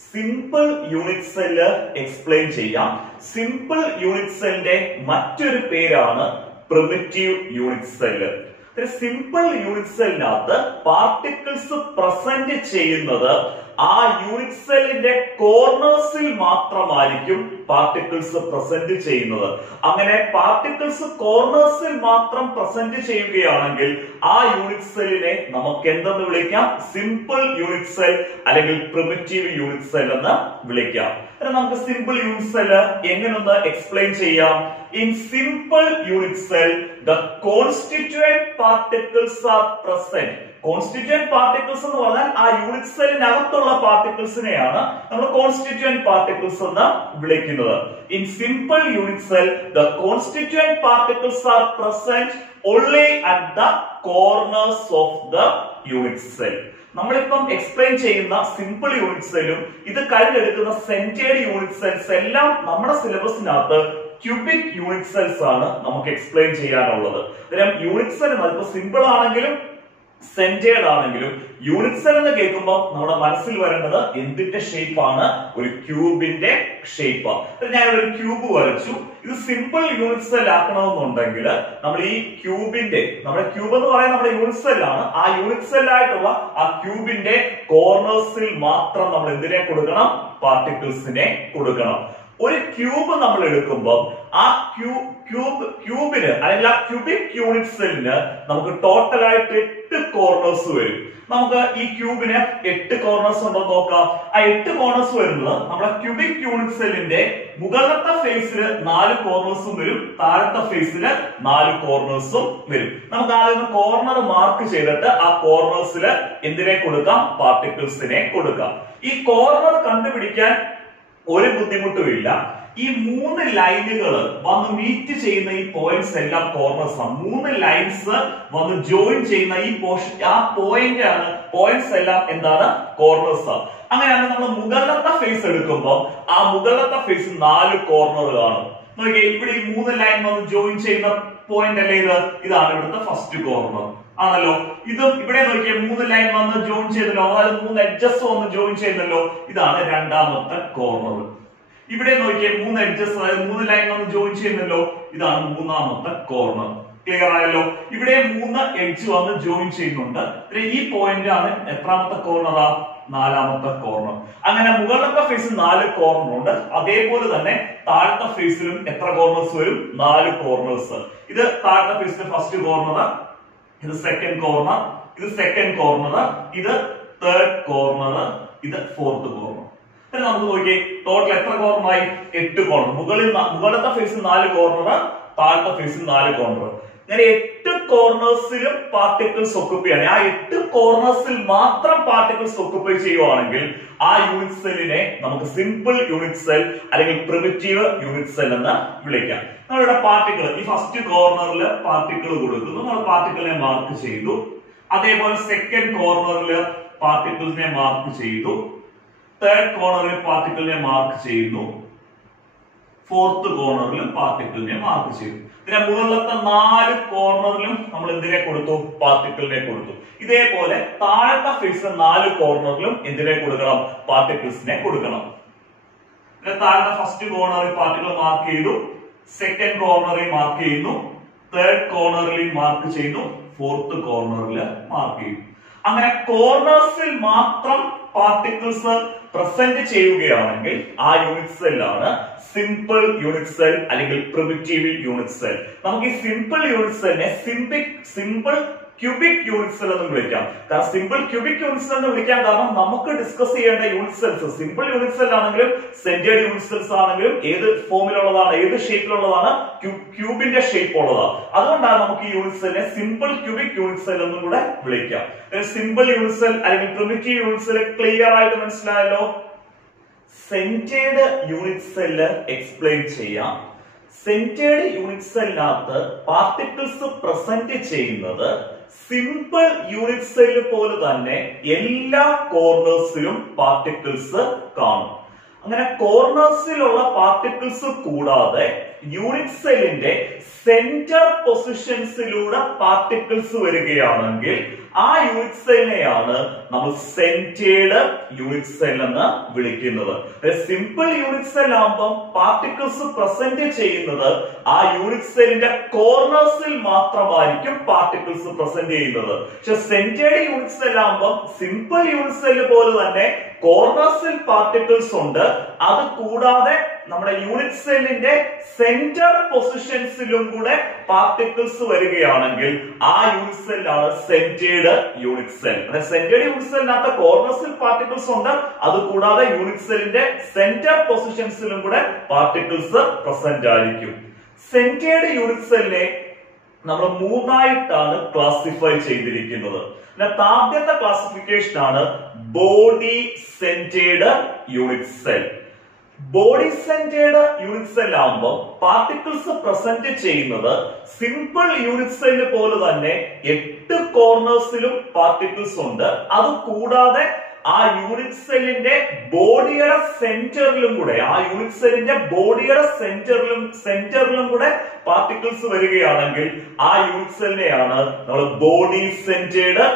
സിമ്പിൾ യൂണിറ്റ് സെല്ല് എക്സ്പ്ലെയിൻ ചെയ്യാം. സിമ്പിൾ യൂണിറ്റ് സെല്ലിന്റെ മറ്റൊരു പേരാണ് primitive unit cell. Simple unit സെല്ലിനകത്ത് പാർട്ടിക്കിൾസ് പ്രസന്റ് ചെയ്യുന്നത് ആ യൂണിറ്റ് സെല്ലിന്റെ കോർണേഴ്സിൽ മാത്രമായിരിക്കും പാർട്ടിക്കിൾസ് പ്രസന്റ് ചെയ്യുന്നത്. അങ്ങനെ പാർട്ടിക്കിൾസ് കോർണേഴ്സിൽ മാത്രം പ്രസന്റ് ചെയ്യുകയാണെങ്കിൽ ആ യൂണിറ്റ് സെല്ലിനെ നമുക്ക് എന്തെന്ന് വിളിക്കാം, സിമ്പിൾ യൂണിറ്റ് സെൽ അല്ലെങ്കിൽ പ്രിമിറ്റീവ് യൂണിറ്റ് സെൽ എന്ന് വിളിക്കാം. നമുക്ക് സിമ്പിൾ യൂണിറ്റ് സെൽ എങ്ങനെയൊന്ന് എക്സ്പ്ലെയിൻ ചെയ്യാം. In simple unit cell the constituent particles are present. Constituent particles എന്ന് പറഞ്ഞാൽ ആ യൂണിറ്റ് സെല്ലിനകത്തുള്ള പാർട്ടിക്കിൾസിനെയാണ് നമ്മൾ കോൺസ്റ്റിറ്റ്യൂവന്റ് പാർട്ടിക്കിൾസ് എന്ന് വിളിക്കുന്നത്. In simple unit cell the constituent particles are present only at the corners of the unit cell. നമ്മളിപ്പം explain ചെയ്യുന്ന simple unit സെല്ലും ഇത് കഴിഞ്ഞെടുക്കുന്ന സെന്റേർഡ് യൂണിറ്റ് സെൽസ് എല്ലാം നമ്മുടെ സിലബസിനകത്ത് ക്യൂബിക് യൂണിറ്റ് സെൽസ് ആണ് നമുക്ക് എക്സ്പ്ലെയിൻ ചെയ്യാനുള്ളത്. യൂണിറ്റ് സെൽ ഇപ്പൊ സിമ്പിൾ ആണെങ്കിലും സെന്റേർഡ് ആണെങ്കിലും യൂണിറ്റ് സെൽ എന്ന് കേൾക്കുമ്പോൾ നമ്മുടെ മനസ്സിൽ വരേണ്ടത് എന്തിന്റെ ഷേപ്പ് ആണ്? ഒരു ക്യൂബിന്റെ ഷേപ്പ്. ഞാൻ ഒരു ക്യൂബ് വരച്ചു. ഇത് സിമ്പിൾ യൂണിറ്റ് സെൽ ആക്കണമെന്നുണ്ടെങ്കിൽ നമ്മൾ ഈ ക്യൂബിന്റെ, നമ്മുടെ ക്യൂബ് എന്ന് പറയുന്നത് നമ്മുടെ യൂണിറ്റ് സെല്ലാണ്. ആ യൂണിറ്റ് സെല്ലായിട്ടുള്ള ആ ക്യൂബിന്റെ കോർണേഴ്സിൽ മാത്രം നമ്മൾ എന്തിനെ കൊടുക്കണം? പാർട്ടിക്കിൾസിനെ കൊടുക്കണം. ഒരു ക്യൂബ് നമ്മൾ എടുക്കുമ്പോൾ ആ ക്യൂബിന് അല്ലെങ്കിൽ ആ ക്യൂബിക് യൂണിറ്റ് സെല്ലിന് നമുക്ക് ടോട്ടൽ ആയിട്ട് 8 കോർണേഴ്സ് വരും. നമുക്ക് ഈ ക്യൂബിന് 8 കോർണേഴ്സ് ഉണ്ടോ നോക്കാം. ആ 8 കോർണേഴ്സ് വരുന്നത് നമ്മുടെ ക്യൂബിക് യൂണിറ്റ് സെല്ലിന്റെ മുകളിലത്തെ ഫേസിൽ 4 കോർണേഴ്സും വരും, താഴത്തെ ഫേസിൽ 4 കോർണേഴ്സും വരും. നമുക്ക് ആദ്യം കോർണർ മാർക്ക് ചെയ്തിട്ട് ആ കോർണേഴ്സിൽ എന്തിനെ കൊടുക്കാം? പാർട്ടിക്കിൾസിനെ കൊടുക്കാം. ഈ കോർണർ കണ്ടുപിടിക്കാൻ ഒരു ബുദ്ധിമുട്ടുമില്ല. ഈ 3 ലൈനുകൾ വന്ന് മീറ്റ് ചെയ്യുന്ന ഈ പോയിന്റ്സ് എല്ലാം കോർണേഴ്സ് ആണ്. 3 ലൈൻസ് വന്ന് ജോയിൻ ചെയ്യുന്ന ഈ പോർഷൻ, ആ പോയിന്റ്സ് എല്ലാം എന്താണ്? കോർണേഴ്സ് ആണ്. അങ്ങനെയാണ് നമ്മൾ മുകളിലത്തെ ഫേസ് എടുക്കുമ്പോൾ ആ മുകളിലത്തെ ഫേസ് 4 കോർണർ കാണും. നോക്കിയേ, ഇവിടെ ഈ 3 ലൈൻ വന്ന് ജോയിൻ ചെയ്യുന്ന പോയിന്റ് അല്ലേ ഇത്? ഇതാണ് ഇവിടുത്തെ ഫസ്റ്റ് കോർണർ ആണല്ലോ. ഇതും ഇവിടെ നോക്കിയേ 3 ലൈൻ വന്ന് ജോയിൻ ചെയ്തല്ലോ, അതായത് 3 എഡ്ജസ് വന്ന് ജോയിൻ ചെയ്യുന്നല്ലോ. ഇതാണ് രണ്ടാമത്തെ കോർണർ. ഇവിടെ നോക്കിയേ 3 എഡ്ജസ്, അതായത് 3 ലൈൻ വന്ന് ജോയിൻ ചെയ്യുന്നല്ലോ. ഇതാണ് മൂന്നാമത്തെ കോർണർ. ക്ലിയർ ആയല്ലോ? ഇവിടെ 3 എഡ്ജ് വന്ന് ജോയിൻ ചെയ്യുന്നുണ്ട്. ഈ പോയിന്റ് ആണ് എത്രാമത്തെ കോർണറാ? 4ാമത്തെ കോർണർ. അങ്ങനെ മുകളിലത്തെ ഫേസിൽ 4 കോർണർ ഉണ്ട്. അതേപോലെ തന്നെ താഴത്തെ ഫേസിലും എത്ര കോർണേഴ്സ് വരും? 4 കോർണേഴ്സ്. ഇത് താഴത്തെ ഫേസിലെ ഫസ്റ്റ് കോർണർ, ഇത് സെക്കൻഡ് കോർണർ, ഇത് സെക്കൻഡ് കോർണർ, ഇത് തേർഡ് കോർണർ, ഇത് ഫോർത്ത് കോർണർ. നമുക്ക് നോക്കിയേ, ടോട്ടൽ എത്ര കോർണറായി? 8 കോർണർ. മുകളിലത്തെ ഫേസിൽ 4 കോർണർ, താഴത്തെ ഫേസിൽ 4 കോർണർ. അങ്ങനെ 8 കോർണേഴ്സിലും പാർട്ടിക്കിൾസ് ഒക്കുപ്പൈ ആണ്. ആ 8 കോർണേഴ്സിൽ മാത്രം പാർട്ടിക്കിൾസ് ഒക്കുപ്പൈ ചെയ്യുവാണെങ്കിൽ ആ യൂണിറ്റ് സെല്ലിനെ നമുക്ക് സിമ്പിൾ യൂണിറ്റ് സെൽ അല്ലെങ്കിൽ പ്രിമിറ്റീവ് യൂണിറ്റ് സെൽ എന്ന് വിളിക്കാം. നമ്മളുടെ പാർട്ടിക്കിൾ ഈ ഫസ്റ്റ് കോർണറിൽ പാർട്ടിക്കിൾ കൊടുക്കുന്നു, നമ്മൾ പാർട്ടിക്കിളിനെ മാർക്ക് ചെയ്തു. അതേപോലെ സെക്കൻഡ് കോർണറിൽ പാർട്ടിക്കിൾസിനെ മാർക്ക് ചെയ്തു. തേർഡ് കോർണറിൽ പാർട്ടിക്കിളിനെ മാർക്ക് ചെയ്യുന്നു. ഫോർത്ത് കോർണറിലും പാർട്ടിക്കിളിനെ മാർക്ക് ചെയ്തു. ഇതിന്റെ മുകളിലത്തെ 4 കോർണറിലും നമ്മൾ എന്തിനെ കൊടുത്തു? പാർട്ടിക്കിളിനെ കൊടുത്തു. ഇതേപോലെ താഴത്തെ ഫേസിലെ 4 കോർണറിലും എന്തിനെ കൊടുക്കണം? പാർട്ടിക്കിൾസിനെ കൊടുക്കണം. താഴത്തെ ഫസ്റ്റ് കോർണറിൽ പാർട്ടിക്കിൾ മാർക്ക് ചെയ്തു, സെക്കൻഡ് കോർണറിൽ മാർക്ക് ചെയ്യുന്നു, തേർഡ് കോർണറിൽ മാർക്ക് ചെയ്യുന്നു, ഫോർത്ത് കോർണറിൽ മാർക്ക് ചെയ്യുന്നു. അങ്ങനെ കോർണേഴ്സിൽ മാത്രം പാർട്ടിക്കിൾസ് പ്രസന്റ് ചെയ്യുകയാണെങ്കിൽ ആ യൂണിറ്റ് സെല്ലാണ് സിമ്പിൾ യൂണിറ്റ് സെൽ അല്ലെങ്കിൽ പ്രിമിറ്റീവ് യൂണിറ്റ് സെൽ. നമുക്ക് ഈ സിമ്പിൾ യൂണിറ്റ് സെല്ലിനെ സിമ്പിൾ ക്യൂബിക് യൂണിറ്റ് സെൽ എന്ന് വിളിക്കാം. കാരണം സിമ്പിൾ ക്യൂബിക് യൂണിറ്റ് സെൽ എന്ന് വിളിക്കാൻ കാരണം നമുക്ക് ഡിസ്കസ് ചെയ്യേണ്ട unit cells simple unit cell ആണെങ്കിലും സെന്റേർഡ് യൂണിറ്റ് സെൽസ് ആണെങ്കിലും ഏത് ഫോമിലുള്ളതാണ്, ഏത് ഷേപ്പിലുള്ളതാണ്? ക്യൂബിന്റെ ഷേപ്പ് ഉള്ളതാണ്. അതുകൊണ്ടാണ് നമുക്ക് ഈ യൂണിറ്റ് സെല്ലിനെ സിമ്പിൾ ക്യൂബിക് യൂണിറ്റ് സെൽ എന്നും കൂടെ വിളിക്കാം. സിമ്പിൾ യൂണിറ്റ് സെൽ അല്ലെങ്കിൽ പ്രിമിറ്റീവ് യൂണിറ്റ് സെൽ ക്ലിയർ ആയിട്ട് മനസ്സിലായല്ലോ? സെന്റേർഡ് യൂണിറ്റ് സെല്ല് എക്സ്പ്ലെയിൻ ചെയ്യാം. സെന്റേർഡ് യൂണിറ്റ് സെല്ലിനകത്ത് പാർട്ടിക്കിൾസ് പ്രസന്റ് ചെയ്യുന്നത് സിമ്പിൾ യൂണിറ്റ് സെല്ല് പോലെ തന്നെ എല്ലാ കോർണേഴ്സിലും പാർട്ടിക്കിൾസ് കാണും. അങ്ങനെ കോർണേഴ്സിലുള്ള പാർട്ടിക്കിൾസ് കൂടാതെ യൂണിറ്റ് സെല്ലിന്റെ സെന്റർ പൊസിഷൻസിലൂടെ പാർട്ടിക്കിൾസ് വരികയാണെങ്കിൽ ആ യൂണിറ്റ് സെല്ലിനെയാണ് നമ്മൾ സെന്റേർഡ് യൂണിറ്റ് സെൽ എന്ന് വിളിക്കുന്നത്. സിമ്പിൾ യൂണിറ്റ് സെൽ ആകുമ്പോൾ പാർട്ടിക്കിൾസ് പ്രസന്റ് ചെയ്യുന്നത് ആ യൂണിറ്റ് സെല്ലിന്റെ കോർണേഴ്സിൽ മാത്രമായിരിക്കും പാർട്ടിക്കിൾസ് പ്രസന്റ് ചെയ്യുന്നത്. പക്ഷെ സെന്റേർഡ് യൂണിറ്റ് സെൽ ആകുമ്പോൾ സിമ്പിൾ യൂണിറ്റ് സെല്ല് പോലെ തന്നെ കോർണേഴ്സിൽ പാർട്ടിക്കിൾസ് ഉണ്ട്. അത് കൂടാതെ നമ്മുടെ യൂണിറ്റ് സെല്ലിന്റെ സെന്റർ പൊസിഷൻസിലും കൂടെ പാർട്ടിക്കിൾസ് വരികയാണെങ്കിൽ ആ യൂണിറ്റ് സെല്ലാണ് centred unit cell. Centred unit സെല്ലിനകത്ത് കോർണേഴ്സിൽ പാർട്ടിക്കിൾസ് ഉണ്ട്, അതുകൂടാതെ യൂണിറ്റ് സെല്ലിന്റെ സെന്റർ പൊസിഷൻസിലും കൂടെ പാർട്ടിക്കിൾസ് പ്രസന്റ് ആയിരിക്കും. സെന്റേർഡ് യൂണിറ്റ് സെല്ലിനെ നമ്മൾ മൂന്നായിട്ടാണ് ക്ലാസിഫൈ ചെയ്തിരിക്കുന്നത്. ആദ്യത്തെ ക്ലാസിഫിക്കേഷൻ ആണ് body centred unit cell. Body centred unit cell ആകുമ്പോൾ പാർട്ടിക്കിൾസ് പ്രസന്റ് ചെയ്യുന്നത് സിമ്പിൾ യൂണിറ്റ് സെല്ല് പോലെ തന്നെ 8 കോർണേഴ്സിലും പാർട്ടിക്കിൾസ് ഉണ്ട്. അത് കൂടാതെ ആ യൂണിറ്റ് സെല്ലിന്റെ ബോഡിയുടെ സെന്ററിലും കൂടെ സെന്ററിലും കൂടെ പാർട്ടിക്കിൾസ് വരികയാണെങ്കിൽ ആ യൂണിറ്റ് സെല്ലിനെയാണ് നമ്മൾ ബോഡി സെന്റേർഡ്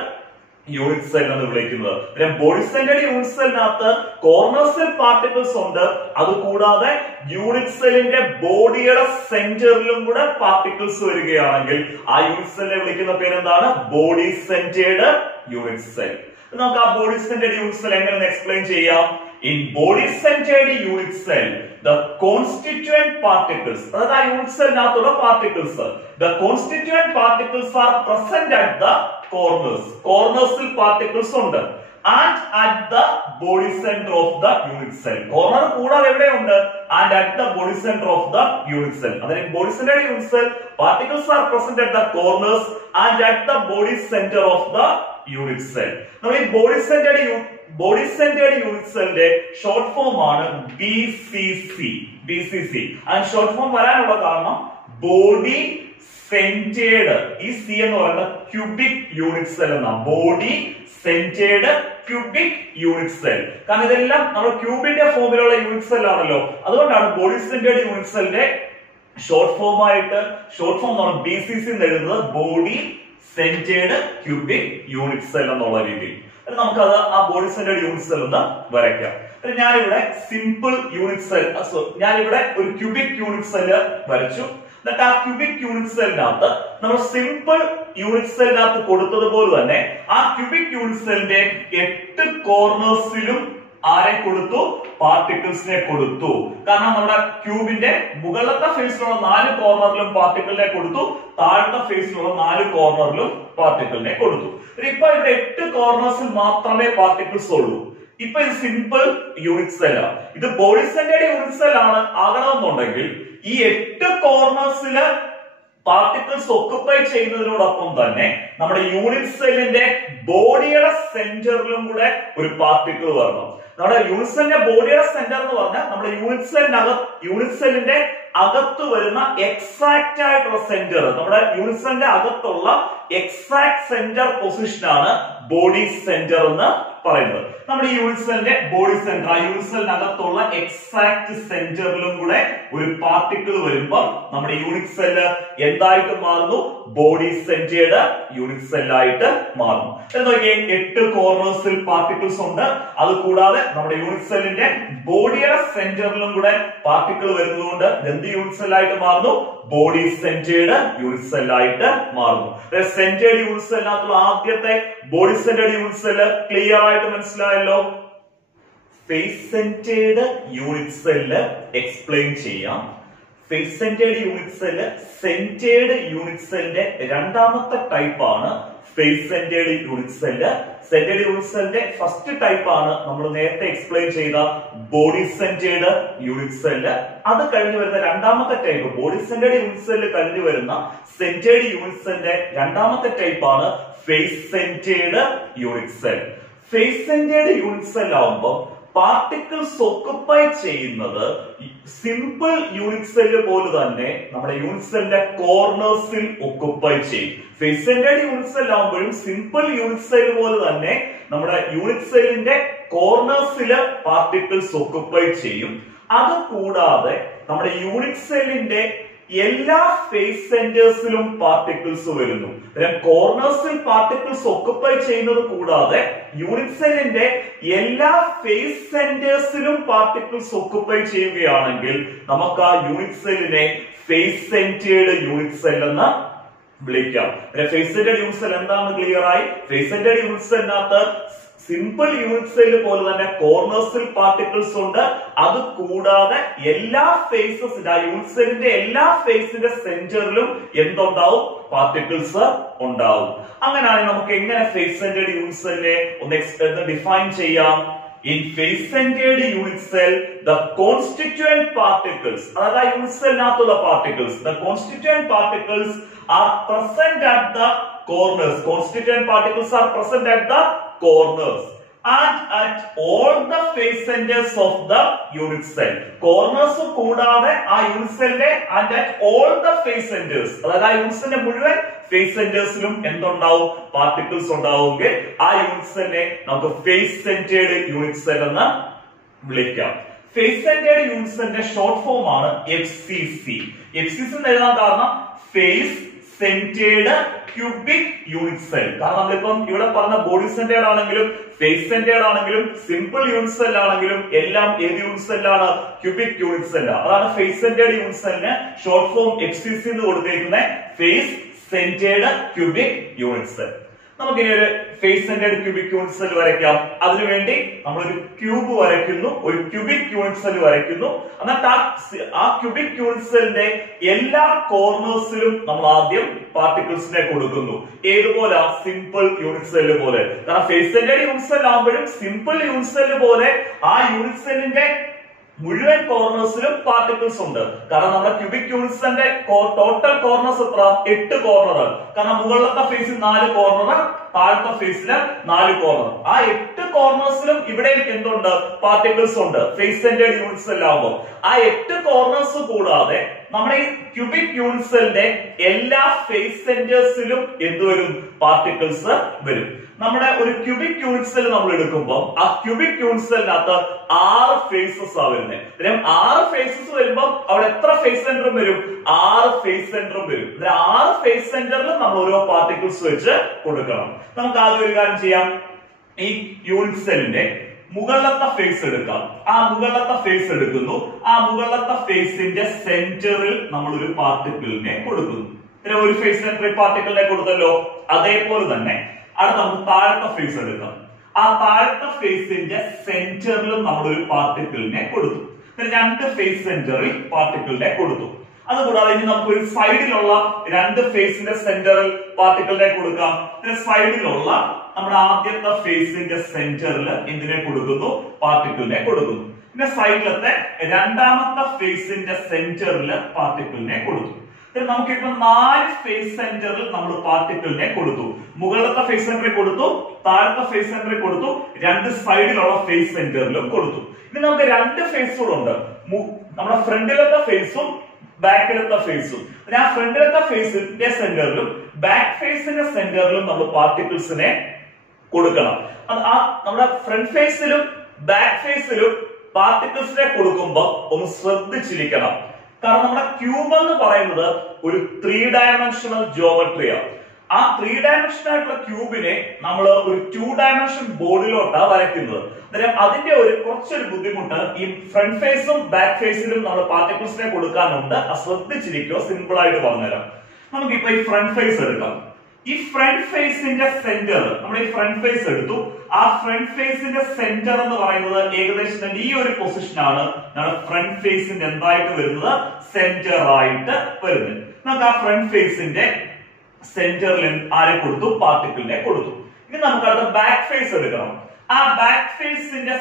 യൂണിറ്റ് സെൽ എന്ന് വിളിക്കുന്നത്. പിന്നെ ബോഡി സെന്റേർഡ് യൂണിറ്റ് സെല്ലിനകത്ത് കോർണേഴ്സിൽ പാർട്ടിക്കിൾസ് ഉണ്ട്, അതുകൂടാതെ യൂണിറ്റ് സെല്ലിന്റെ ബോഡിയുടെ സെന്ററിലും കൂടെ പാർട്ടിക്കിൾസ് വരികയാണെങ്കിൽ ആ യൂണിറ്റ് സെല്ലിനെ വിളിക്കുന്ന പേരെന്താണ്? Body centred unit cell. നമുക്ക് ആ ബോഡി സെന്റേർഡ് യൂണിറ്റ് സെൽ എങ്ങനെ എക്സ്പ്ലെയിൻ ചെയ്യാം? In body centered unit cell, the constituent particles, അതായത് ആ യൂണിറ്റ് സെല്ലിനകത്തുള്ള particles, the constituent particles are present at the corners. കോർണേഴ്സിൽ പാർട്ടിക്കിൾസ് ഉണ്ട്. And at the body center of the unit cell. Corner കൂടാതെ എവിടെയുണ്ട്? And at the body center of the unit cell. അതായത് body centered unit cell, particles are present at the corners and at the body center of the unit cell. നമ്മൾ ഈ body centred unit സെല്ലിന്റെ short form ആണ് BCC. And short form വരാനുള്ള കാരണം body centred, ഈ C എന്ന് പറയുന്നത് cubic unit cell എന്നാണ്. Body centred cubic unit cell. കാരണം ഇതെല്ലാം നമ്മൾ ക്യൂബിന്റെ ഫോമിലുള്ള യൂണിറ്റ് സെൽ ആണല്ലോ, അതുകൊണ്ടാണ് ബോഡി സെന്റേർഡ് യൂണിറ്റ് സെല്ലിന്റെ ഷോർട്ട് ഫോം നമ്മൾ BCC എന്ന് എഴുതുന്നത്, body centred cubic unit cell എന്നുള്ള രീതിയിൽ. നമുക്കത് ആ ബോഡി സെന്റേർഡ് യൂണിറ്റ് സെൽ ഒന്ന് വരയ്ക്കാം. ഞാനിവിടെ സിമ്പിൾ യൂണിറ്റ് സെൽ, ഞാനിവിടെ ഒരു ക്യൂബിക് യൂണിറ്റ് സെൽ വരച്ചു. എന്നിട്ട് ആ ക്യൂബിക് യൂണിറ്റ് സെല്ലിനകത്ത് നമ്മൾ സിമ്പിൾ യൂണിറ്റ് സെല്ലിനകത്ത് കൊടുത്തതുപോലെ തന്നെ ആ ക്യൂബിക് യൂണിറ്റ് സെല്ലിന്റെ 8 കോർണേഴ്സിലും ആരെ കൊടുത്തു? പാർട്ടിക്കിൾസിനെ കൊടുത്തു. കാരണം നമ്മുടെ ക്യൂബിന്റെ മുകളിലത്തെ ഫേസിലുള്ള 4 കോർണറിലും പാർട്ടിക്കിളിനെ കൊടുത്തു, താഴത്തെ ഫേസിലുള്ള 4 കോർണറിലും പാർട്ടിക്കിളിനെ കൊടുത്തു. ഇപ്പൊ ഇവിടെ 8 കോർണേഴ്സിൽ മാത്രമേ പാർട്ടിക്കിൾസ് ഉള്ളൂ. ഇപ്പൊ ഇത് സിമ്പിൾ യൂണിറ്റ് സെല്ലാണ്. ഇത് ബോഡി സെന്റേർഡ് യൂണിറ്റ് സെൽ ആണ് ആകണമെന്നുണ്ടെങ്കിൽ ഈ 8 കോർണേഴ്സില് പാർട്ടിക്കിൾസ് ഒക്കുപ്പൈ ചെയ്യുന്നതിനോടൊപ്പം തന്നെ നമ്മുടെ യൂണിറ്റ് സെല്ലിന്റെ ബോഡിയുടെ സെന്ററിലും കൂടെ ഒരു പാർട്ടിക്കിൾ വരണം. നമ്മുടെ യൂണിറ്റ് സെല്ലിന്റെ ബോഡിയുടെ സെന്റർ എന്ന് പറഞ്ഞാൽ നമ്മുടെ യൂണിറ്റ് സെല്ലിന്റെ അകത്ത് വരുന്ന എക്സാക്ട് ആയിട്ടുള്ള സെന്റർ, നമ്മുടെ യൂണിറ്റ് സെല്ലിന്റെ അകത്തുള്ള എക്സാക്ട് സെന്റർ പൊസിഷനാണ് ബോഡി സെന്റർ എന്ന് പറയുന്നത്. നമ്മുടെ യൂണിറ്റ് സെല്ലിന്റെ ബോഡി സെന്റർ, ആ യൂണിറ്റ് സെല്ലിനകത്തുള്ള എക്സാക്ട് സെന്ററിലും കൂടെ ഒരു പാർട്ടിക്കിൾ വരുമ്പോൾ നമ്മുടെ യൂണിറ്റ് സെല്ല് എന്തായിട്ട് മാറുന്നു? ബോഡി സെന്റേർഡ് യൂണിറ്റ് സെല്ലായിട്ട് മാറുന്നു. നോക്കിയേ, 8 കോർണേഴ്സിൽ പാർട്ടിക്കിൾസ് ഉണ്ട്, അതുകൂടാതെ നമ്മുടെ യൂണിറ്റ് സെല്ലിന്റെ ബോഡിയുടെ സെന്ററിലും കൂടെ പാർട്ടിക്കിൾ വരുന്നതുകൊണ്ട് എന്ത് യൂണിറ്റ് സെല്ലായിട്ട് മാറുന്നു? ബോഡി സെന്റേർഡ് യൂണിറ്റ് സെല്ലായിട്ട് മാറുന്നു. സെന്റേർഡ് യൂണിറ്റ് സെല്ലിനകത്തുള്ള ആദ്യത്തെ body centred unit cell clear ആയിട്ട് മനസ്സിലായല്ലോ. Face centred unit cell explain ചെയ്യാം. Face centred unit cell centred unit സെല്ലിന്റെ രണ്ടാമത്തെ ടൈപ്പ് ആണ് face centred unit cell. Centred unit സെല്ലിന്റെ ഫസ്റ്റ് ടൈപ്പ് ആണ് നമ്മൾ നേരത്തെ എക്സ്പ്ലെയിൻ ചെയ്ത ബോഡി സെന്റേർഡ് യൂണിറ്റ് സെല്ല്. അത് കഴിഞ്ഞു വരുന്ന രണ്ടാമത്തെ type, body centred unit cell കഴിഞ്ഞു വരുന്ന സെന്റേർഡ് യൂണിറ്റ് സെല്ലിന്റെ രണ്ടാമത്തെ ടൈപ്പ് ആണ് face centred unit cell. Face centred unit cell ആവുമ്പോൾ പാർട്ടിക്കിൾസ് ഒക്കുപ്പൈ ചെയ്യുന്നത് സിമ്പിൾ യൂണിറ്റ് സെല്ല് പോലെ തന്നെ നമ്മുടെ യൂണിറ്റ് സെല്ലിന്റെ കോർണേഴ്സിൽ ഒക്കുപ്പൈ ചെയ്യും. ഫേസ് സെന്റേർഡ് യൂണിറ്റ് സെൽ ആവുമ്പോഴും സിമ്പിൾ യൂണിറ്റ് സെല്ല് പോലെ തന്നെ നമ്മുടെ യൂണിറ്റ് സെല്ലിന്റെ കോർണേഴ്സിൽ പാർട്ടിക്കിൾസ് ഒക്കുപ്പൈ ചെയ്യും. അത് കൂടാതെ നമ്മുടെ യൂണിറ്റ് സെല്ലിന്റെ എല്ലാ ഫേസ് സെന്റേഴ്സിലും പാർട്ടിക്കിൾസ് വരുന്നു. കോർണേഴ്സിൽ പാർട്ടിക്കിൾസ് ഒക്കുപ്പൈ ചെയ്യുന്നത് കൂടാതെ യൂണിറ്റ് സെല്ലിന്റെ എല്ലാ ഫേസ് സെന്റേഴ്സിലും പാർട്ടിക്കിൾസ് ഒക്കുപ്പൈ ചെയ്യുകയാണെങ്കിൽ നമുക്ക് ആ യൂണിറ്റ് സെല്ലിനെ ഫേസ് സെന്റേർഡ് യൂണിറ്റ് സെൽ എന്ന് വിളിക്കാം. ഫേസ് സെന്റേർഡ് യൂണിറ്റ് സെൽ എന്താണെന്ന് ക്ലിയർ ആയി. ഫേസ് സെന്റേർഡ് യൂണിറ്റ് സെല്ലിനകത്ത് സിമ്പിൾ യൂണിറ്റ് സെൽ പോലെ തന്നെ കോർണേഴ്സിൽ പാർട്ടിക്കിൾസ് ഉണ്ട്. അത് കൂടാതെ എല്ലാ ഫേസസിന്റെ, ആ യൂണിറ്റ് സെല്ലിന്റെ എല്ലാ ഫേസിന്റെ സെന്ററിലും എന്തുണ്ടാവും? പാർട്ടിക്കിൾസ് ഉണ്ടാവും. അങ്ങനെയാണെങ്കിൽ നമുക്ക് എങ്ങനെ ഫേസ് സെന്റേർഡ് യൂണിറ്റ് സെല്ലിനെ ഒന്ന് ഡിഫൈൻ ചെയ്യാം? In face centered unit cell, the constituent particles, അതായത് unit സെല്ലിനകത്തുള്ള particles, the constituent particles are present at the corners. Constituent particles are present at the corners and at all the face centers of the unit cell. Corners കൂടാതെ ആ unit സെല്ലിലെ and at all the face centers, അതായത് ആ unit സെല്ലിന്റെ മുഴുവൻ face സെന്റേഴ്സിലും എന്തുണ്ടാവും? Particles ഉണ്ടാവുമെങ്കിൽ ആ unit സെല്ലിനെ നമുക്ക് ഫേസ് സെന്റേർഡ് യൂണിറ്റ് സെൽ എന്ന് വിളിക്കാം. ഫേസ് സെന്റേർഡ് യൂണിറ്റ് സെല്ലിന്റെ ഷോർട്ട് ഫോം ആണ് FCC. FCC എന്ന് എഴുതാൻ കാരണം face centred cubic unit cell. കാരണം നമ്മളിപ്പം ഇവിടെ പറഞ്ഞ ബോഡി സെന്റേർഡ് ആണെങ്കിലും ഫേസ് സെന്റേർഡ് ആണെങ്കിലും സിമ്പിൾ യൂണിറ്റ് സെൽ ആണെങ്കിലും എല്ലാം ഏത് യൂണിറ്റ് സെല്ലാണ്? Cubic unit cell. അതാണ് ഫേസ് സെന്റേർഡ് യൂണിറ്റ് സെല്ലിന് ഷോർട്ട് ഫോം FCC എന്ന് കൊടുത്തിരിക്കുന്നത്, face centred cubic unit cell. നമുക്കിനി ഒരു face centred cubic unit cell വരയ്ക്കാം. അതിനുവേണ്ടി നമ്മളൊരു ക്യൂബ് വരയ്ക്കുന്നു, ഒരു ക്യൂബിക് യൂണിറ്റ് സെൽ വരയ്ക്കുന്നു. എന്നിട്ട് ആ ക്യൂബിക് യൂണിറ്റ് സെല്ലിന്റെ എല്ലാ കോർണേഴ്സിലും നമ്മൾ ആദ്യം പാർട്ടിക്കിൾസിനെ കൊടുക്കുന്നു. ഏതുപോലെ? സിമ്പിൾ യൂണിറ്റ് സെല്ല് പോലെ. കാരണം ഫേസ് സെന്റേർഡ് യൂണിറ്റ് സെൽ ആകുമ്പോഴും സിമ്പിൾ യൂണിറ്റ് സെല്ല് പോലെ ആ യൂണിറ്റ് സെല്ലിന്റെ മുഴുവൻ കോർണേഴ്സിലും പാർട്ടിക്കിൾസ് ഉണ്ട്. കാരണം നമ്മുടെ ക്യൂബിക് യൂണിറ്റ് സെല്ലിന്റെ ടോട്ടൽ കോർണേഴ്സ് എത്ര? 8 കോർണർ. കാരണം മുകളിലത്തെ ഫേസിൽ 4 കോർണർ, താഴത്തെ ഫേസിൽ 4 കോർണർ. ആ 8 കോർണേഴ്സിലും ഇവിടെയും എന്തുണ്ട്? പാർട്ടിക്കിൾസ് ഉണ്ട്. ഫേസ് സെന്റേർഡ് യൂണിറ്റ് സെൽ ആകുമ്പോൾ ആ 8 കോർണേഴ്സ് കൂടാതെ നമ്മുടെ ഈ ക്യൂബിക് യൂണിറ്റ് സെല്ലിന്റെ എല്ലാ ഫേസ് സെന്റേഴ്സിലും എന്തുവരും? പാർട്ടിക്കിൾസ് വരും. നമ്മുടെ ഒരു ക്യൂബിക് യൂണിറ്റ് സെൽ നമ്മൾ എടുക്കുമ്പോൾ ആ ക്യൂബിക് യൂണിറ്റ് സെല്ലിനകത്ത് 6 ഫേസസ് ആ വരുന്നത്. 6 ഫേസസ് വരുമ്പോൾ അവിടെ എത്ര ഫേസ് സെന്ററും വരും? 6 ഫേസ് സെന്ററും വരും. 6 ഫേസ് സെന്ററിലും നമ്മൾ ഓരോ പാർട്ടിക്കിൾസ് വെച്ച് കൊടുക്കണം. നമുക്ക് ആദ്യം ഒരു കാര്യം ചെയ്യാം. ഈ യൂണിറ്റ് സെല്ലിന്റെ മുകളിലത്തെ ഫേസ് എടുക്കാം. ആ മുകളിലത്തെ ഫേസ് എടുക്കുന്നു. ആ മുകളിലത്തെ ഫേസിന്റെ സെന്ററിൽ നമ്മൾ ഒരു പാർട്ടിക്കിളിനെ കൊടുക്കുന്നു. ഒരു ഫേസ് സെന്ററിൽ പാർട്ടിക്കിളിനെ കൊടുത്തല്ലോ. അതേപോലെ തന്നെ അടുത്ത നമുക്ക് താഴത്തെ ഫേസ് എടുക്കാം. ആ താഴത്തെ ഫേസിന്റെ സെന്ററിലും നമ്മൾ ഒരു പാർട്ടിക്കിളിനെ കൊടുത്തു. 2 ഫേസ് സെന്ററിൽ പാർട്ടിക്കിളിനെ കൊടുത്തു. അതുകൂടാതെ ഇനി നമുക്ക് ഒരു സൈഡിലുള്ള 2 ഫേസിന്റെ സെന്ററിൽ പാർട്ടിക്കിളിനെ കൊടുക്കാം. സൈഡിലുള്ള നമ്മുടെ ആദ്യത്തെ ഫേസിന്റെ സെന്ററിൽ എന്തിനെ കൊടുക്കുന്നു? പാർട്ടിക്കിളിനെ കൊടുക്കുന്നു. പിന്നെ സൈഡിലത്തെ രണ്ടാമത്തെ ഫേസിന്റെ സെന്ററിൽ പാർട്ടിക്കിളിനെ കൊടുത്തു. നമുക്കിപ്പോ 4 ഫേസ് സെന്ററിൽ നമ്മൾ പാർട്ടിക്കിളിനെ കൊടുത്തു. മുകളിലത്തെ ഫേസ് സെന്ററിൽ കൊടുത്തു, താഴത്തെ ഫേസ് സെന്ററിൽ കൊടുത്തു, 2 സൈഡിലുള്ള ഫേസ് സെന്ററിലും കൊടുത്തു. ഇനി നമുക്ക് 2 ഫേസുകളുണ്ട്. നമ്മുടെ ഫ്രണ്ടിലത്തെ ഫേസും ബാക്കിലത്തെ ഫേസും. ആ ഫ്രണ്ടിലത്തെ ഫേസിന്റെ സെന്ററിലും ബാക്ക് ഫേസിന്റെ സെന്ററിലും നമ്മൾ പാർട്ടിക്കിൾസിനെ കൊടുക്കണം. നമ്മുടെ ഫ്രണ്ട് ഫേസിലും ബാക്ക് ഫേസിലും പാർട്ടിക്കിൾസിനെ കൊടുക്കുമ്പോൾ ഒന്ന് ശ്രദ്ധിച്ചിരിക്കണം. കാരണം നമ്മുടെ ക്യൂബ് എന്ന് പറയുന്നത് ഒരു 3 ഡയമെൻഷണൽ ജിയോമെട്രിയാണ്. ആ 3 ഡയമെൻഷൻ ആയിട്ടുള്ള ക്യൂബിനെ നമ്മൾ ഒരു 2 ഡയമെൻഷൻ ബോർഡിലോട്ടാണ് വരയ്ക്കുന്നത്. അന്നേരം അതിന്റെ കുറച്ചൊരു ബുദ്ധിമുട്ട് ഈ ഫ്രണ്ട് ഫേസും ബാക്ക് ഫേസിലും നമ്മൾ പാർട്ടിക്കിൾസിനെ കൊടുക്കാനുണ്ട്. ശ്രദ്ധിച്ചിരിക്കുക, സിമ്പിൾ ആയിട്ട് പറഞ്ഞുതരാം. നമുക്കിപ്പോ ഈ ഫ്രണ്ട് ഫേസ് എടുക്കാം. ഈ ഫ്രണ്ട് ഫേസിന്റെ സെന്റർ, നമ്മൾ ഈ ഫ്രണ്ട് ഫേസ് എടുത്തു. ആ ഫ്രണ്ട് ഫേസിന്റെ സെന്റർ എന്ന് പറയുന്നത് ഏകദേശം ഈ ഒരു പൊസിഷനാണ് നമ്മുടെ ഫ്രണ്ട് ഫേസിന്റെ എന്തായിട്ട് വരുന്നത്? സെന്റർ ആയിട്ട് വരുന്നത്. നമുക്ക് ആ ഫ്രണ്ട് ഫേസിന്റെ സെന്ററിൽ ആരെ കൊടുത്തു? പാർട്ടിക്കിളിനെ കൊടുത്തു. ഇനി നമുക്ക് അടുത്ത ബാക്ക് ഫേസ് എടുക്കണം. ആ ബാക്ക് ഫേസിന്റെ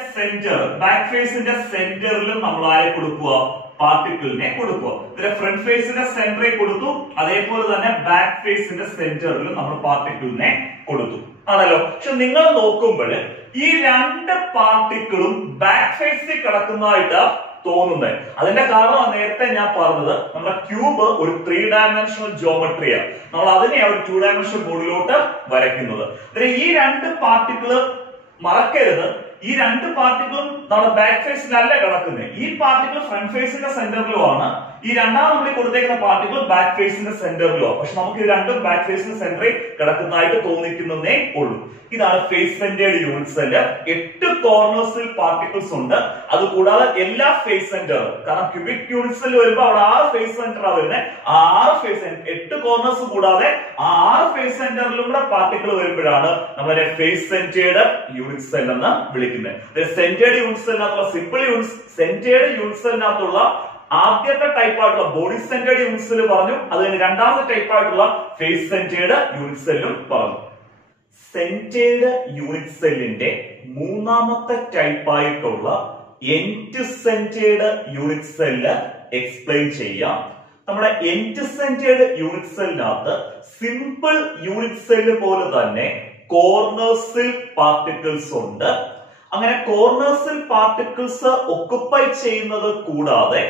സെന്ററിലും നമ്മൾ ആരെ കൊടുക്കുക? പാർട്ടിക്കിളിനെ കൊടുക്കുക. ഫ്രണ്ട് ഫേസിന്റെ സെന്ററിൽ കൊടുത്തു, അതേപോലെ തന്നെ ബാക്ക് ഫേസിന്റെ സെന്ററിലും നമ്മൾ പാർട്ടിക്കിളിനെ കൊടുത്തു ആണല്ലോ. പക്ഷെ നിങ്ങൾ നോക്കുമ്പോൾ ഈ 2 പാർട്ടിക്കിളും ബാക്ക് ഫേസിൽ കിടക്കുന്നതായിട്ട് തോന്നുന്നത്. അതിന്റെ കാരണം നേരത്തെ ഞാൻ പറഞ്ഞത് നമ്മുടെ ക്യൂബ് ഒരു 3 ഡയമെൻഷണൽ ജിയോമെട്രിയാണ്. നമ്മൾ അതിനെ ഒരു 2 ഡയമെൻഷണൽ ബോർഡിലോട്ട് വരയ്ക്കുന്നത്. ഈ 2 പാർട്ടിക്കിള് മറക്കരുത്, ഈ 2 പാർട്ടിക്കിളും നമ്മുടെ ബാക്ക് ഫേസിലല്ല കിടക്കുന്നത്. ഈ പാർട്ടിക്കിൾ ഫ്രണ്ട് ഫേസിന്റെ സെന്ററിലുമാണ്, ഈ രണ്ടാം നമ്മൾ കൊടുത്തേക്കുന്ന പാർട്ടിക്കിൾ ബാക്ക് ഫേസിന്റെ സെന്ററിലോ, പക്ഷെ നമുക്ക് ഇത് രണ്ടും ബാക്ക് ഫേസിന്റെ സെന്ററിൽ കിടക്കുന്നതായിട്ട് തോന്നിക്കുന്നതേ ഉള്ളൂ. ഇതാണ് ഫേസ് സെന്റേർഡ് യൂണിറ്റ് സെല്ല്. 8 കോർണേഴ്സിൽ പാർട്ടിക്കിൾസ് ഉണ്ട്. അത് കൂടാതെ എല്ലാ ഫേസ് സെന്റർ, കാരണം ക്യൂബിക് യൂണിറ്റ് സെല്ല് വരുമ്പോൾ അവിടെ 6 ഫേസ് സെന്റർ ആ വരുന്നത്. 6 ഫേസ് 8 കോർണേഴ്സ് കൂടാതെ 6 ഫേസ് സെന്ററിലും കൂടെ പാർട്ടിക്കിൾ വരുമ്പോഴാണ് നമ്മളെ ഫേസ് സെന്റേർഡ് യൂണിറ്റ് സെൽ എന്ന് വിളിക്കുന്നത്. സെന്റേർഡ് യൂണിറ്റ് സെല്ലിനകത്തുള്ള സിമ്പിൾ യൂണിറ്റ് സെന്റേർഡ് യൂണിറ്റ് സെല്ലിനകത്തുള്ള ആദ്യത്തെ ടൈപ്പ് ആയിട്ടുള്ള ബോഡി സെന്റേർഡ് യൂണിറ്റ് സെല്ല് പറഞ്ഞു. അത് കഴിഞ്ഞ് രണ്ടാമത്തെ ടൈപ്പ് ആയിട്ടുള്ള ഫേസ് സെന്റേർഡ് യൂണിറ്റ് സെല്ലും പറഞ്ഞു. സെന്റേർഡ് യൂണിറ്റ് സെല്ലിന്റെ മൂന്നാമത്തെ ടൈപ്പ് ആയിട്ടുള്ള end centred unit cell explain ചെയ്യാം. നമ്മുടെ എൻഡ് സെന്റേർഡ് യൂണിറ്റ് സെല്ലിനകത്ത് സിമ്പിൾ യൂണിറ്റ് സെല്ല് പോലെ തന്നെ കോർണേഴ്സിൽ പാർട്ടിക്കിൾസ് ഉണ്ട്. അങ്ങനെ കോർണേഴ്സിൽ പാർട്ടിക്കിൾസ് ഒക്കുപ്പൈ ചെയ്യുന്നത് കൂടാതെ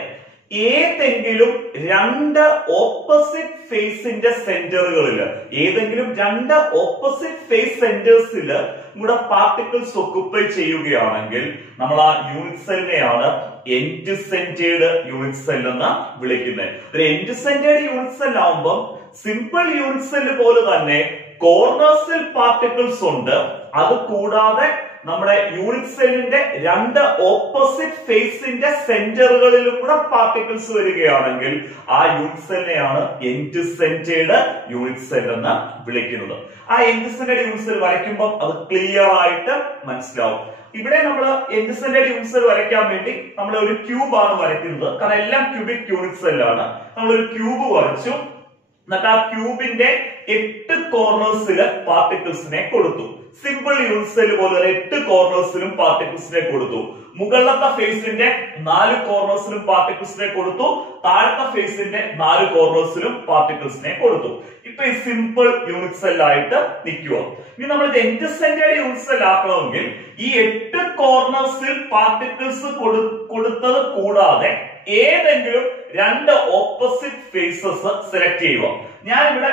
ഏതെങ്കിലും 2 ഓപ്പോസിറ്റ് ഫേസിന്റെ സെന്ററുകളിൽ, ഏതെങ്കിലും 2 ഓപ്പോസിറ്റ് ഫേസ് സെന്റേഴ്സിൽ കൂടെ പാർട്ടിക്കിൾസ് ഒക്കുപ്പൈ ചെയ്യുകയാണെങ്കിൽ നമ്മൾ ആ യൂണിറ്റ് സെല്ലിനെയാണ് എൻഡ് സെന്റേർഡ് യൂണിറ്റ് സെൽ എന്ന് വിളിക്കുന്നത്. ഒരു എൻഡ് സെന്റേർഡ് യൂണിറ്റ് സെൽ ആവുമ്പോൾ സിമ്പിൾ യൂണിറ്റ് സെല്ല് പോലെ തന്നെ കോർണേഴ്സിൽ പാർട്ടിക്കിൾസ് ഉണ്ട്. അത് കൂടാതെ നമ്മുടെ യൂണിറ്റ് സെല്ലിന്റെ 2 ഓപ്പോസിറ്റ് ഫേസിന്റെ സെന്ററുകളിലും കൂടെ പാർട്ടിക്കിൾസ് വരികയാണെങ്കിൽ ആ യൂണിറ്റ് സെല്ലിനെയാണ് എൻഡ് സെന്റേർഡ് യൂണിറ്റ് സെൽ എന്ന് വിളിക്കുന്നത്. ആ എൻഡ് സെന്റേർഡ് യൂണിറ്റ് സെൽ വരയ്ക്കുമ്പോൾ അത് ക്ലിയർ ആയിട്ട് മനസ്സിലാവും. ഇവിടെ നമ്മൾ എൻഡ് സെന്റേർഡ് യൂണിറ്റ് സെൽ വരയ്ക്കാൻ വേണ്ടി നമ്മൾ ഒരു ക്യൂബ് ആണ് വരയ്ക്കുന്നത്. കാരണം എല്ലാം ക്യൂബിക് യൂണിറ്റ് സെല്ലാണ്. നമ്മൾ ഒരു ക്യൂബ് വരച്ചു. എന്നിട്ട് ആ ക്യൂബിന്റെ 8 കോർണേഴ്സില് പാർട്ടിക്കിൾസിനെ കൊടുത്തു. സിമ്പിൾ യൂണിറ്റ് സെൽ പോലെ 8 കോർണേഴ്സിലും പാർട്ടിക്കിൾസിനെ കൊടുത്തു. മുകളിലത്തെ ഫേസിന്റെ 4 കോർണേഴ്സിലും പാർട്ടിക്കിൾസിനെ കൊടുത്തു. താഴത്തെ ഫേസിന്റെ 4 കോർണേഴ്സിലും പാർട്ടിക്കിൾസിനെ കൊടുത്തു. ഇപ്പൊ ഈ സിമ്പിൾ യൂണിറ്റ് സെൽ ആയിട്ട് നിൽക്കുക. ഇനി നമ്മൾ ഇത് എൻഡ് സെന്റേർഡ് യൂണിറ്റ് സെൽ ആക്കണമെങ്കിൽ ഈ 8 കോർണേഴ്സിൽ പാർട്ടിക്കിൾസ് കൊടുത്തത് കൂടാതെ ഏതെങ്കിലും 2 ഓപ്പോസിറ്റ് ഫേസസ് സെലക്ട് ചെയ്യുക. ഞാൻ ഇവിടെ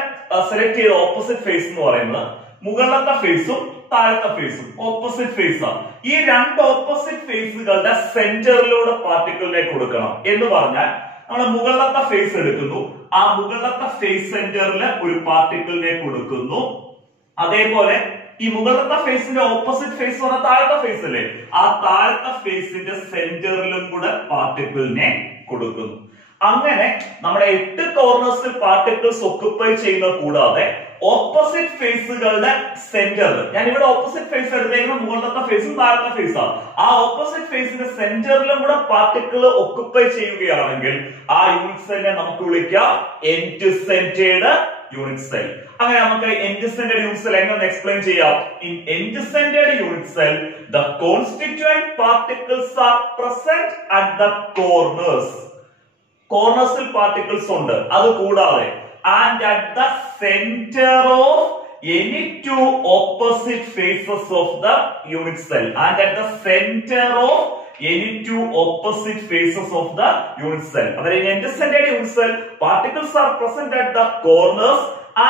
സെലക്ട് ചെയ്ത ഓപ്പോസിറ്റ് ഫേസ് എന്ന് പറയുന്നത് മുകളിലത്തെ ഫേസും താഴത്തെ ഫേസും ഓപ്പോസിറ്റ് ഫേസ് ആണ്. ഈ 2 ഓപ്പോസിറ്റ് ഫേസുകളുടെ സെന്ററിലൂടെ പാർട്ടിക്കിളിനെ കൊടുക്കണം എന്ന് പറഞ്ഞാൽ നമ്മൾ മുകളിലത്തെ ഫേസ് എടുക്കുന്നു. ആ മുകളിലത്തെ ഫേസ് സെന്ററിൽ ഒരു പാർട്ടിക്കിളിനെ കൊടുക്കുന്നു. അതേപോലെ ഈ മുകളിലത്തെ ഫേസിന്റെ ഓപ്പോസിറ്റ് ഫേസ് പറഞ്ഞ താഴത്തെ ഫേസ് അല്ലേ, ആ താഴത്തെ ഫേസിന്റെ സെന്ററിലും കൂടെ പാർട്ടിക്കിളിനെ കൊടുക്കുന്നു. അങ്ങനെ നമ്മുടെ 8 കോർണേഴ്സിൽ പാർട്ടിക്കിൾസ് ഒക്കുപ്പൈ ചെയ്യുന്നത് കൂടാതെ ഓപ്പോസിറ്റ് ഫേസുകളുടെ സെന്റർ, ഞാൻ ഇവിടെ ഓപ്പോസിറ്റ് ഫേസ് എടുത്തേക്കുന്ന മുകളിലത്തെ ഫേസും താഴത്തെ ഫേസാണ്. ആ ഓപ്പോസിറ്റ് ഫേസിന്റെ സെന്ററിലും കൂടെ പാർട്ടിക്കിൾ ഒക്കുപ്പൈ ചെയ്യുകയാണെങ്കിൽ ആ യൂണിറ്റ് സെല്ലിനെ നമുക്ക് വിളിക്കാം എൻഡ് സെന്റേർഡ് യൂണിറ്റ് സെൽ. അങ്ങനെ നമുക്ക് എൻഡ് സെന്റേർഡ് യൂണിറ്റ് സെൽ എങ്ങനെ എക്സ്പ്ലെയിൻ ചെയ്യാം? In end centred unit cell the constituent particles are present at the corners. കോർണേഴ്സിൽ പാർട്ടിക്കിൾസ് ഉണ്ട്. അത് കൂടാതെ and at the center of any 2 opposite faces of the unit cell, and at the center of any 2 opposite faces of the unit cell. That in end centered unit cell particles are present at the corners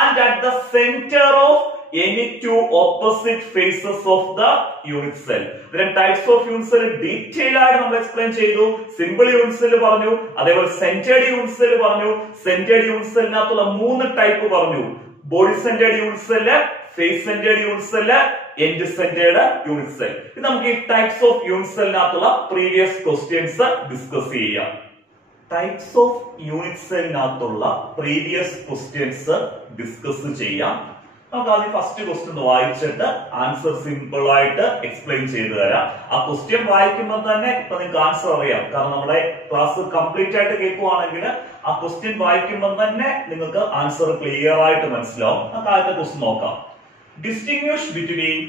and at the center of any 2 opposite faces of the unit cell. Then types of unit cell detail ആയിട്ട് നമ്മൾ explain ചെയ്തു. Simple unit cell പറഞ്ഞു, അതേപോലെ centred unit cell പറഞ്ഞു. Centred unit സെല്ലിനകത്തുള്ള 3 type പറഞ്ഞു: body centred unit cell, face centred unit cell, end centred unit cell. ഇത് നമുക്ക് ഈ ടൈപ്സ് ഓഫ് യൂണിറ്റ് സെല്ലിനകത്തുള്ള പ്രീവിയസ് ക്വസ്റ്റ്യൻസ് ഡിസ്കസ് ചെയ്യാം. ടൈപ്സ് ഓഫ് യൂണിറ്റ് സെല്ലിനകത്തുള്ള പ്രീവിയസ് ക്വസ്റ്റ്യൻസ് ഡിസ്കസ് ചെയ്യാം. നമുക്ക് ആദ്യം ഫസ്റ്റ് ക്വസ്റ്റ്യൻ വായിച്ചിട്ട് ആൻസർ സിമ്പിൾ ആയിട്ട് എക്സ്പ്ലെയിൻ ചെയ്തു തരാം. ആ ക്വസ്റ്റ്യൻ വായിക്കുമ്പോൾ തന്നെ ഇപ്പൊ നിങ്ങൾക്ക് ആൻസർ അറിയാം. കാരണം നമ്മുടെ ക്ലാസ് കംപ്ലീറ്റ് ആയിട്ട് കേൾക്കുവാണെങ്കിൽ ആ ക്വസ്റ്റ്യൻ വായിക്കുമ്പോൾ തന്നെ നിങ്ങൾക്ക് ആൻസർ ക്ലിയർ ആയിട്ട് മനസ്സിലാവും. നമുക്ക് ആദ്യത്തെ ക്വസ്റ്റ്യൻ നോക്കാം. Distinguish between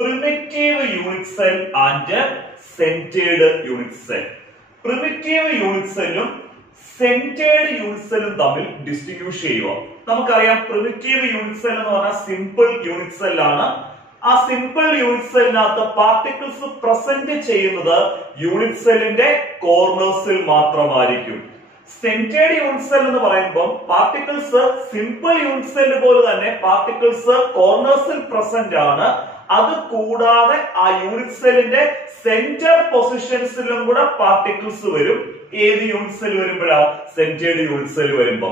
primitive unit cell and centred unit cell. Primitive unit സെല്ലും സെന്റേർഡ് യൂണിറ്റ് സെല്ലും തമ്മിൽ ഡിസ്റ്റിംഗ്വിഷ് ചെയ്യുക. നമുക്കറിയാം പ്രിമിറ്റീവ് യൂണിറ്റ് സെൽ എന്ന് പറഞ്ഞാൽ സിമ്പിൾ യൂണിറ്റ് സെൽ ആണ്. ആ സിമ്പിൾ യൂണിറ്റ് സെല്ലിനകത്ത് പാർട്ടിക്കിൾസ് പ്രസന്റ് ചെയ്യുന്നത് യൂണിറ്റ് സെല്ലിന്റെ കോർണേഴ്സിൽ മാത്രമായിരിക്കും. സെന്റേർഡ് യൂണിറ്റ് സെൽ എന്ന് പറയുമ്പോൾ പാർട്ടിക്കിൾസ് സിമ്പിൾ യൂണിറ്റ് സെൽ പോലെ തന്നെ പാർട്ടിക്കിൾസ് കോർണേഴ്സിൽ പ്രസന്റ് ആണ്. അത് കൂടാതെ ആ യൂണിറ്റ് സെല്ലിന്റെ സെന്റർ പൊസിഷൻസിലും കൂടെ പാർട്ടിക്കിൾസ് വരും. ഏത് യൂണിറ്റ് സെൽ വരുമ്പോഴാ സെന്റേർഡ് യൂണിറ്റ് സെൽ വരുമ്പോ.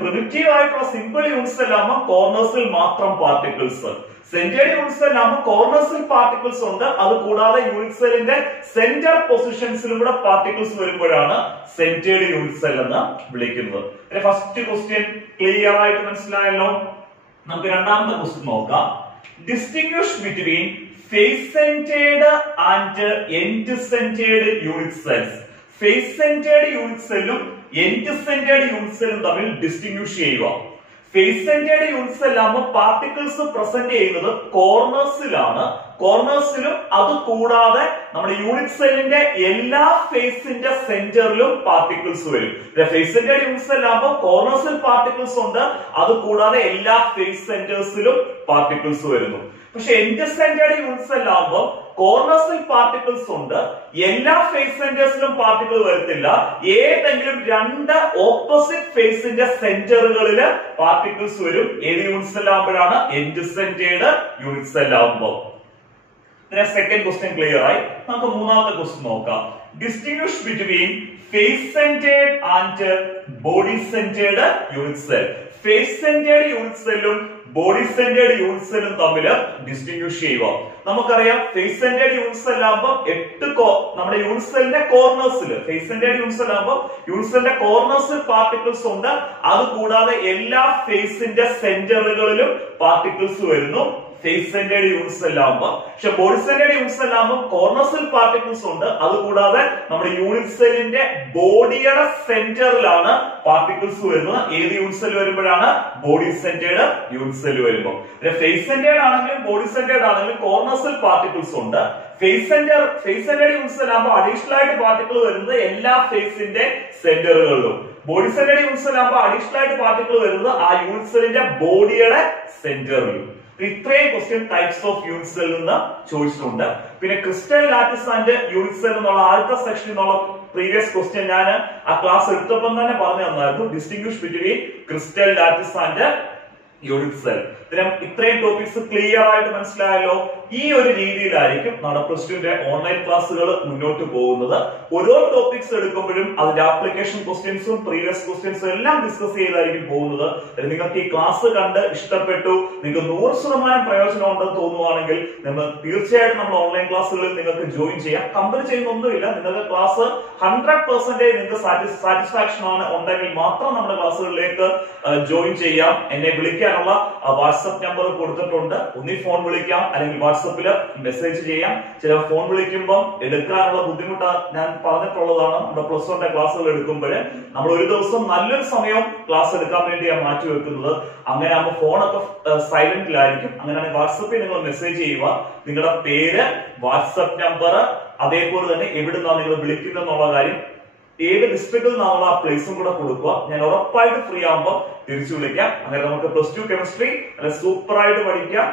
പ്രിമിറ്റീവ് ആയിട്ടുള്ള സിമ്പിൾ യൂണിറ്റ് സെൽ ആകുമ്പോൾ കോർണേഴ്സിൽ മാത്രം പാർട്ടിക്കിൾസ്, സെന്റേർഡ് യൂണിറ്റ് സെൽ ആകുമ്പോൾ കോർണേഴ്സിൽ പാർട്ടിക്കിൾസ് ഉണ്ട്, അത് കൂടാതെ യൂണിറ്റ് സെല്ലിന്റെ സെന്റർ പൊസിഷൻസിലും കൂടെ പാർട്ടിക്കിൾസ് വരുമ്പോഴാണ് സെന്റേർഡ് യൂണിറ്റ് സെൽ എന്ന് വിളിക്കുന്നത്. ഫസ്റ്റ് ക്വസ്റ്റ്യൻ ക്ലിയർ ആയിട്ട് മനസ്സിലായല്ലോ. നമുക്ക് രണ്ടാമത്തെ ക്വസ്റ്റ്യൻ നോക്കാം. Distinguish between face centred and end centred unit cells. Face centred unit സെല്ലും എൻഡ് സെന്റേർഡ് യൂണിറ്റ് സെല്ലും തമ്മിൽ ഡിസ്റ്റിംഗ്വിഷ് ചെയ്യുക. ഫേസ് സെന്റേർഡ് യൂണിറ്റ് സെൽ ആകുമ്പോൾ പാർട്ടിക്കിൾസ് പ്രസന്റ് ചെയ്യുന്നത് കോർണേഴ്സിലാണ്, കോർണേഴ്സിലും അത് കൂടാതെ നമ്മുടെ യൂണിറ്റ് സെല്ലിന്റെ എല്ലാ ഫേസിന്റെ സെന്ററിലും പാർട്ടിക്കിൾസ് വരും. ഫേസ് സെന്റേർഡ് യൂണിറ്റ് സെൽ ആകുമ്പോൾ കോർണേഴ്സിൽ പാർട്ടിക്കിൾസ് ഉണ്ട്, അത് കൂടാതെ എല്ലാ ഫേസ് സെന്റേഴ്സിലും പാർട്ടിക്കിൾസ് വരുന്നു. പക്ഷെ എൻഡ് സെന്റേർഡ് യൂണിറ്റ് സെൽ ആകുമ്പോൾ കോർണേഴ്സിൽ പാർട്ടിക്കിൾസ് ഉണ്ട്, എല്ലാ ഫേസ് സെന്റേഴ്സിലും പാർട്ടിക്കിൾ വരത്തില്ല, ഏതെങ്കിലും രണ്ട് ഓപ്പോസിറ്റ് ഫേസിന്റെ സെന്ററുകളില് പാർട്ടിക്കിൾസ് വരും. ഏത് യൂണിറ്റ് സെൽ ആകുമ്പോഴാണ്? എൻഡ് സെന്റേർഡ് യൂണിറ്റ് സെൽ ആകുമ്പോൾ. സെക്കൻഡ് ക്വസ്റ്റ്യൻ ക്ലിയർ ആയി. നമുക്ക് മൂന്നാമത്തെ ക്വസ്റ്റ്യൻ നോക്കാം. Distinguish between face centred and body centred unit cell. Face centred unit സെല്ലും ബോഡി സെന്റേർഡ് യൂണിറ്റ് സെല്ലും തമ്മിൽ ഡിസ്റ്റിംഗ്വിഷ് ചെയ്യുക. നമുക്കറിയാം ഫേസ് സെന്റേർഡ് യൂണിറ്റ് സെൽ ആകുമ്പോൾ നമ്മുടെ യൂണിറ്റ് സെല്ലിന്റെ കോർണേഴ്സിൽ, ഫേസ് സെന്റേർഡ് യൂണിറ്റ് സെൽ ആകുമ്പോൾ യൂണിറ്റ് സെല്ലിന്റെ കോർണേഴ്സിൽ പാർട്ടിക്കിൾസ് ഉണ്ട്, അത് കൂടാതെ എല്ലാ ഫേസിന്റെ സെന്ററുകളിലും പാർട്ടിക്കിൾസ് വരുന്നു ഫേസ് സെന്റേർഡ് യൂണിറ്റ് സെൽ ആകുമ്പോൾ. പക്ഷെ ബോഡി സെന്റേർഡ് യൂണിറ്റ് സെൽ ആകുമ്പോൾ കോർണേഴ്സിൽ പാർട്ടിക്കിൾസ് ഉണ്ട്, അത് കൂടാതെ നമ്മുടെ യൂണിറ്റ് സെല്ലിന്റെ ബോഡിയുടെ സെന്ററിലാണ് പാർട്ടിക്കിൾസ് വരുന്നത്. ഏത് യൂണിറ്റ് സെൽ വരുമ്പോഴാണ്? ബോഡി സെന്റേർഡ് യൂണിറ്റ് സെൽ വരുമ്പോൾ. ഫേസ് സെന്റേർഡ് ആണെങ്കിലും ബോഡി സെന്റേർഡ് ആണെങ്കിലും കോർണേഴ്സിൽ പാർട്ടിക്കിൾസ് ഉണ്ട്. ഫേസ് സെന്റേർഡ് യൂണിറ്റ് സെൽ ആകുമ്പോൾ അഡീഷണൽ ആയിട്ട് പാർട്ടിക്കിൾ വരുന്നത് എല്ലാ ഫേസിന്റെ സെന്ററുകളിലും. ബോഡി സെന്റേർഡ് യൂണിറ്റ് സെൽ ആകുമ്പോൾ അഡീഷണൽ ആയിട്ട് പാർട്ടിക്കിൾ വരുന്നത് ആ യൂണിറ്റ് സെല്ലിന്റെ ബോഡിയുടെ സെന്ററിലും. ഇത്രയും question types of unit cell നിന്ന് ചോദിച്ചിട്ടുണ്ട്. പിന്നെ crystal lattice and unit cell എന്നുള്ള ആദ്യത്തെ സെക്ഷനിൽ നിന്നുള്ള പ്രീവിയസ് ക്വസ്റ്റ്യൻ ഞാൻ ആ ക്ലാസ് എടുത്തപ്പോൾ തന്നെ പറഞ്ഞു തന്നായിരുന്നു. Distinguish between crystal lattice and unit cell. ഇത്രയും ടോപ്പിക്സ് ക്ലിയർ ആയിട്ട് മനസ്സിലായല്ലോ. ഈ ഒരു രീതിയിലായിരിക്കും നമ്മുടെ പ്ലസ് ടുവിന്റെ ഓൺലൈൻ ക്ലാസ്സുകൾ മുന്നോട്ട് പോകുന്നത്. ഓരോ ടോപ്പിക്സ് എടുക്കുമ്പോഴും അതിന്റെ ആപ്ലിക്കേഷൻ ക്വസ്റ്റ്യൻസും പ്രീവിയസ് ക്വസ്റ്റ്യൻസും എല്ലാം ഡിസ്കസ് ചെയ്തായിരിക്കും പോകുന്നത്. നിങ്ങൾക്ക് ഈ ക്ലാസ് കണ്ട് ഇഷ്ടപ്പെട്ടു, നിങ്ങൾക്ക് 100% പ്രയോജനം ഉണ്ടെന്ന് തോന്നുവാണെങ്കിൽ നിങ്ങൾ തീർച്ചയായിട്ടും നമ്മുടെ ഓൺലൈൻ ക്ലാസ്സുകളിൽ നിങ്ങൾക്ക് ജോയിൻ ചെയ്യാം. കമ്പനി ചെയ്യുന്നൊന്നുമില്ല, നിങ്ങൾക്ക് ക്ലാസ് 100% നിങ്ങൾക്ക് സാറ്റിസ്ഫാക്ഷൻ ആണ് ഉണ്ടെങ്കിൽ മാത്രം നമ്മുടെ ക്ലാസ്സുകളിലേക്ക് ജോയിൻ ചെയ്യാം. എന്നെ വിളിക്കാനുള്ള വാട്സ്ആപ്പ് നമ്പർ കൊടുത്തിട്ടുണ്ട്. ഒന്നി ഫോൺ വിളിക്കാം, അല്ലെങ്കിൽ വാട്സപ്പിൽ മെസ്സേജ് ചെയ്യാം. ചില ഫോൺ വിളിക്കുമ്പോൾ എടുക്കാനുള്ള ബുദ്ധിമുട്ട് ഞാൻ പറഞ്ഞിട്ടുള്ളതാണ്. നമ്മുടെ പ്ലസ് വണ്ണിന്റെ ക്ലാസ്സുകൾ എടുക്കുമ്പോൾ നമ്മൾ ഒരു ദിവസം നല്ലൊരു സമയം ക്ലാസ് എടുക്കാൻ വേണ്ടിയാണ് മാറ്റി വെക്കുന്നത്. അങ്ങനെ ആകുമ്പോൾ ഫോണൊക്കെ സൈലന്റിലായിരിക്കും. അങ്ങനെയാണെങ്കിൽ വാട്സപ്പിൽ നിങ്ങൾ മെസ്സേജ് ചെയ്യുക, നിങ്ങളുടെ പേര്, വാട്സപ്പ് നമ്പർ, അതേപോലെ തന്നെ എവിടുന്നാണ് നിങ്ങൾ വിളിക്കുന്നത് എന്നുള്ള കാര്യം, ഏത് ഡിസ്ട്രിക്റ്റിൽ നിന്നുള്ള ആ പ്ലേസും കൂടെ കൊടുക്കുക. ഞാൻ ഉറപ്പായിട്ട് ഫ്രീ ആകുമ്പോൾ തിരിച്ചു വിളിക്കാം. അങ്ങനെ നമുക്ക് പ്ലസ് ടു കെമിസ്ട്രി സൂപ്പർ ആയിട്ട് പഠിക്കാം.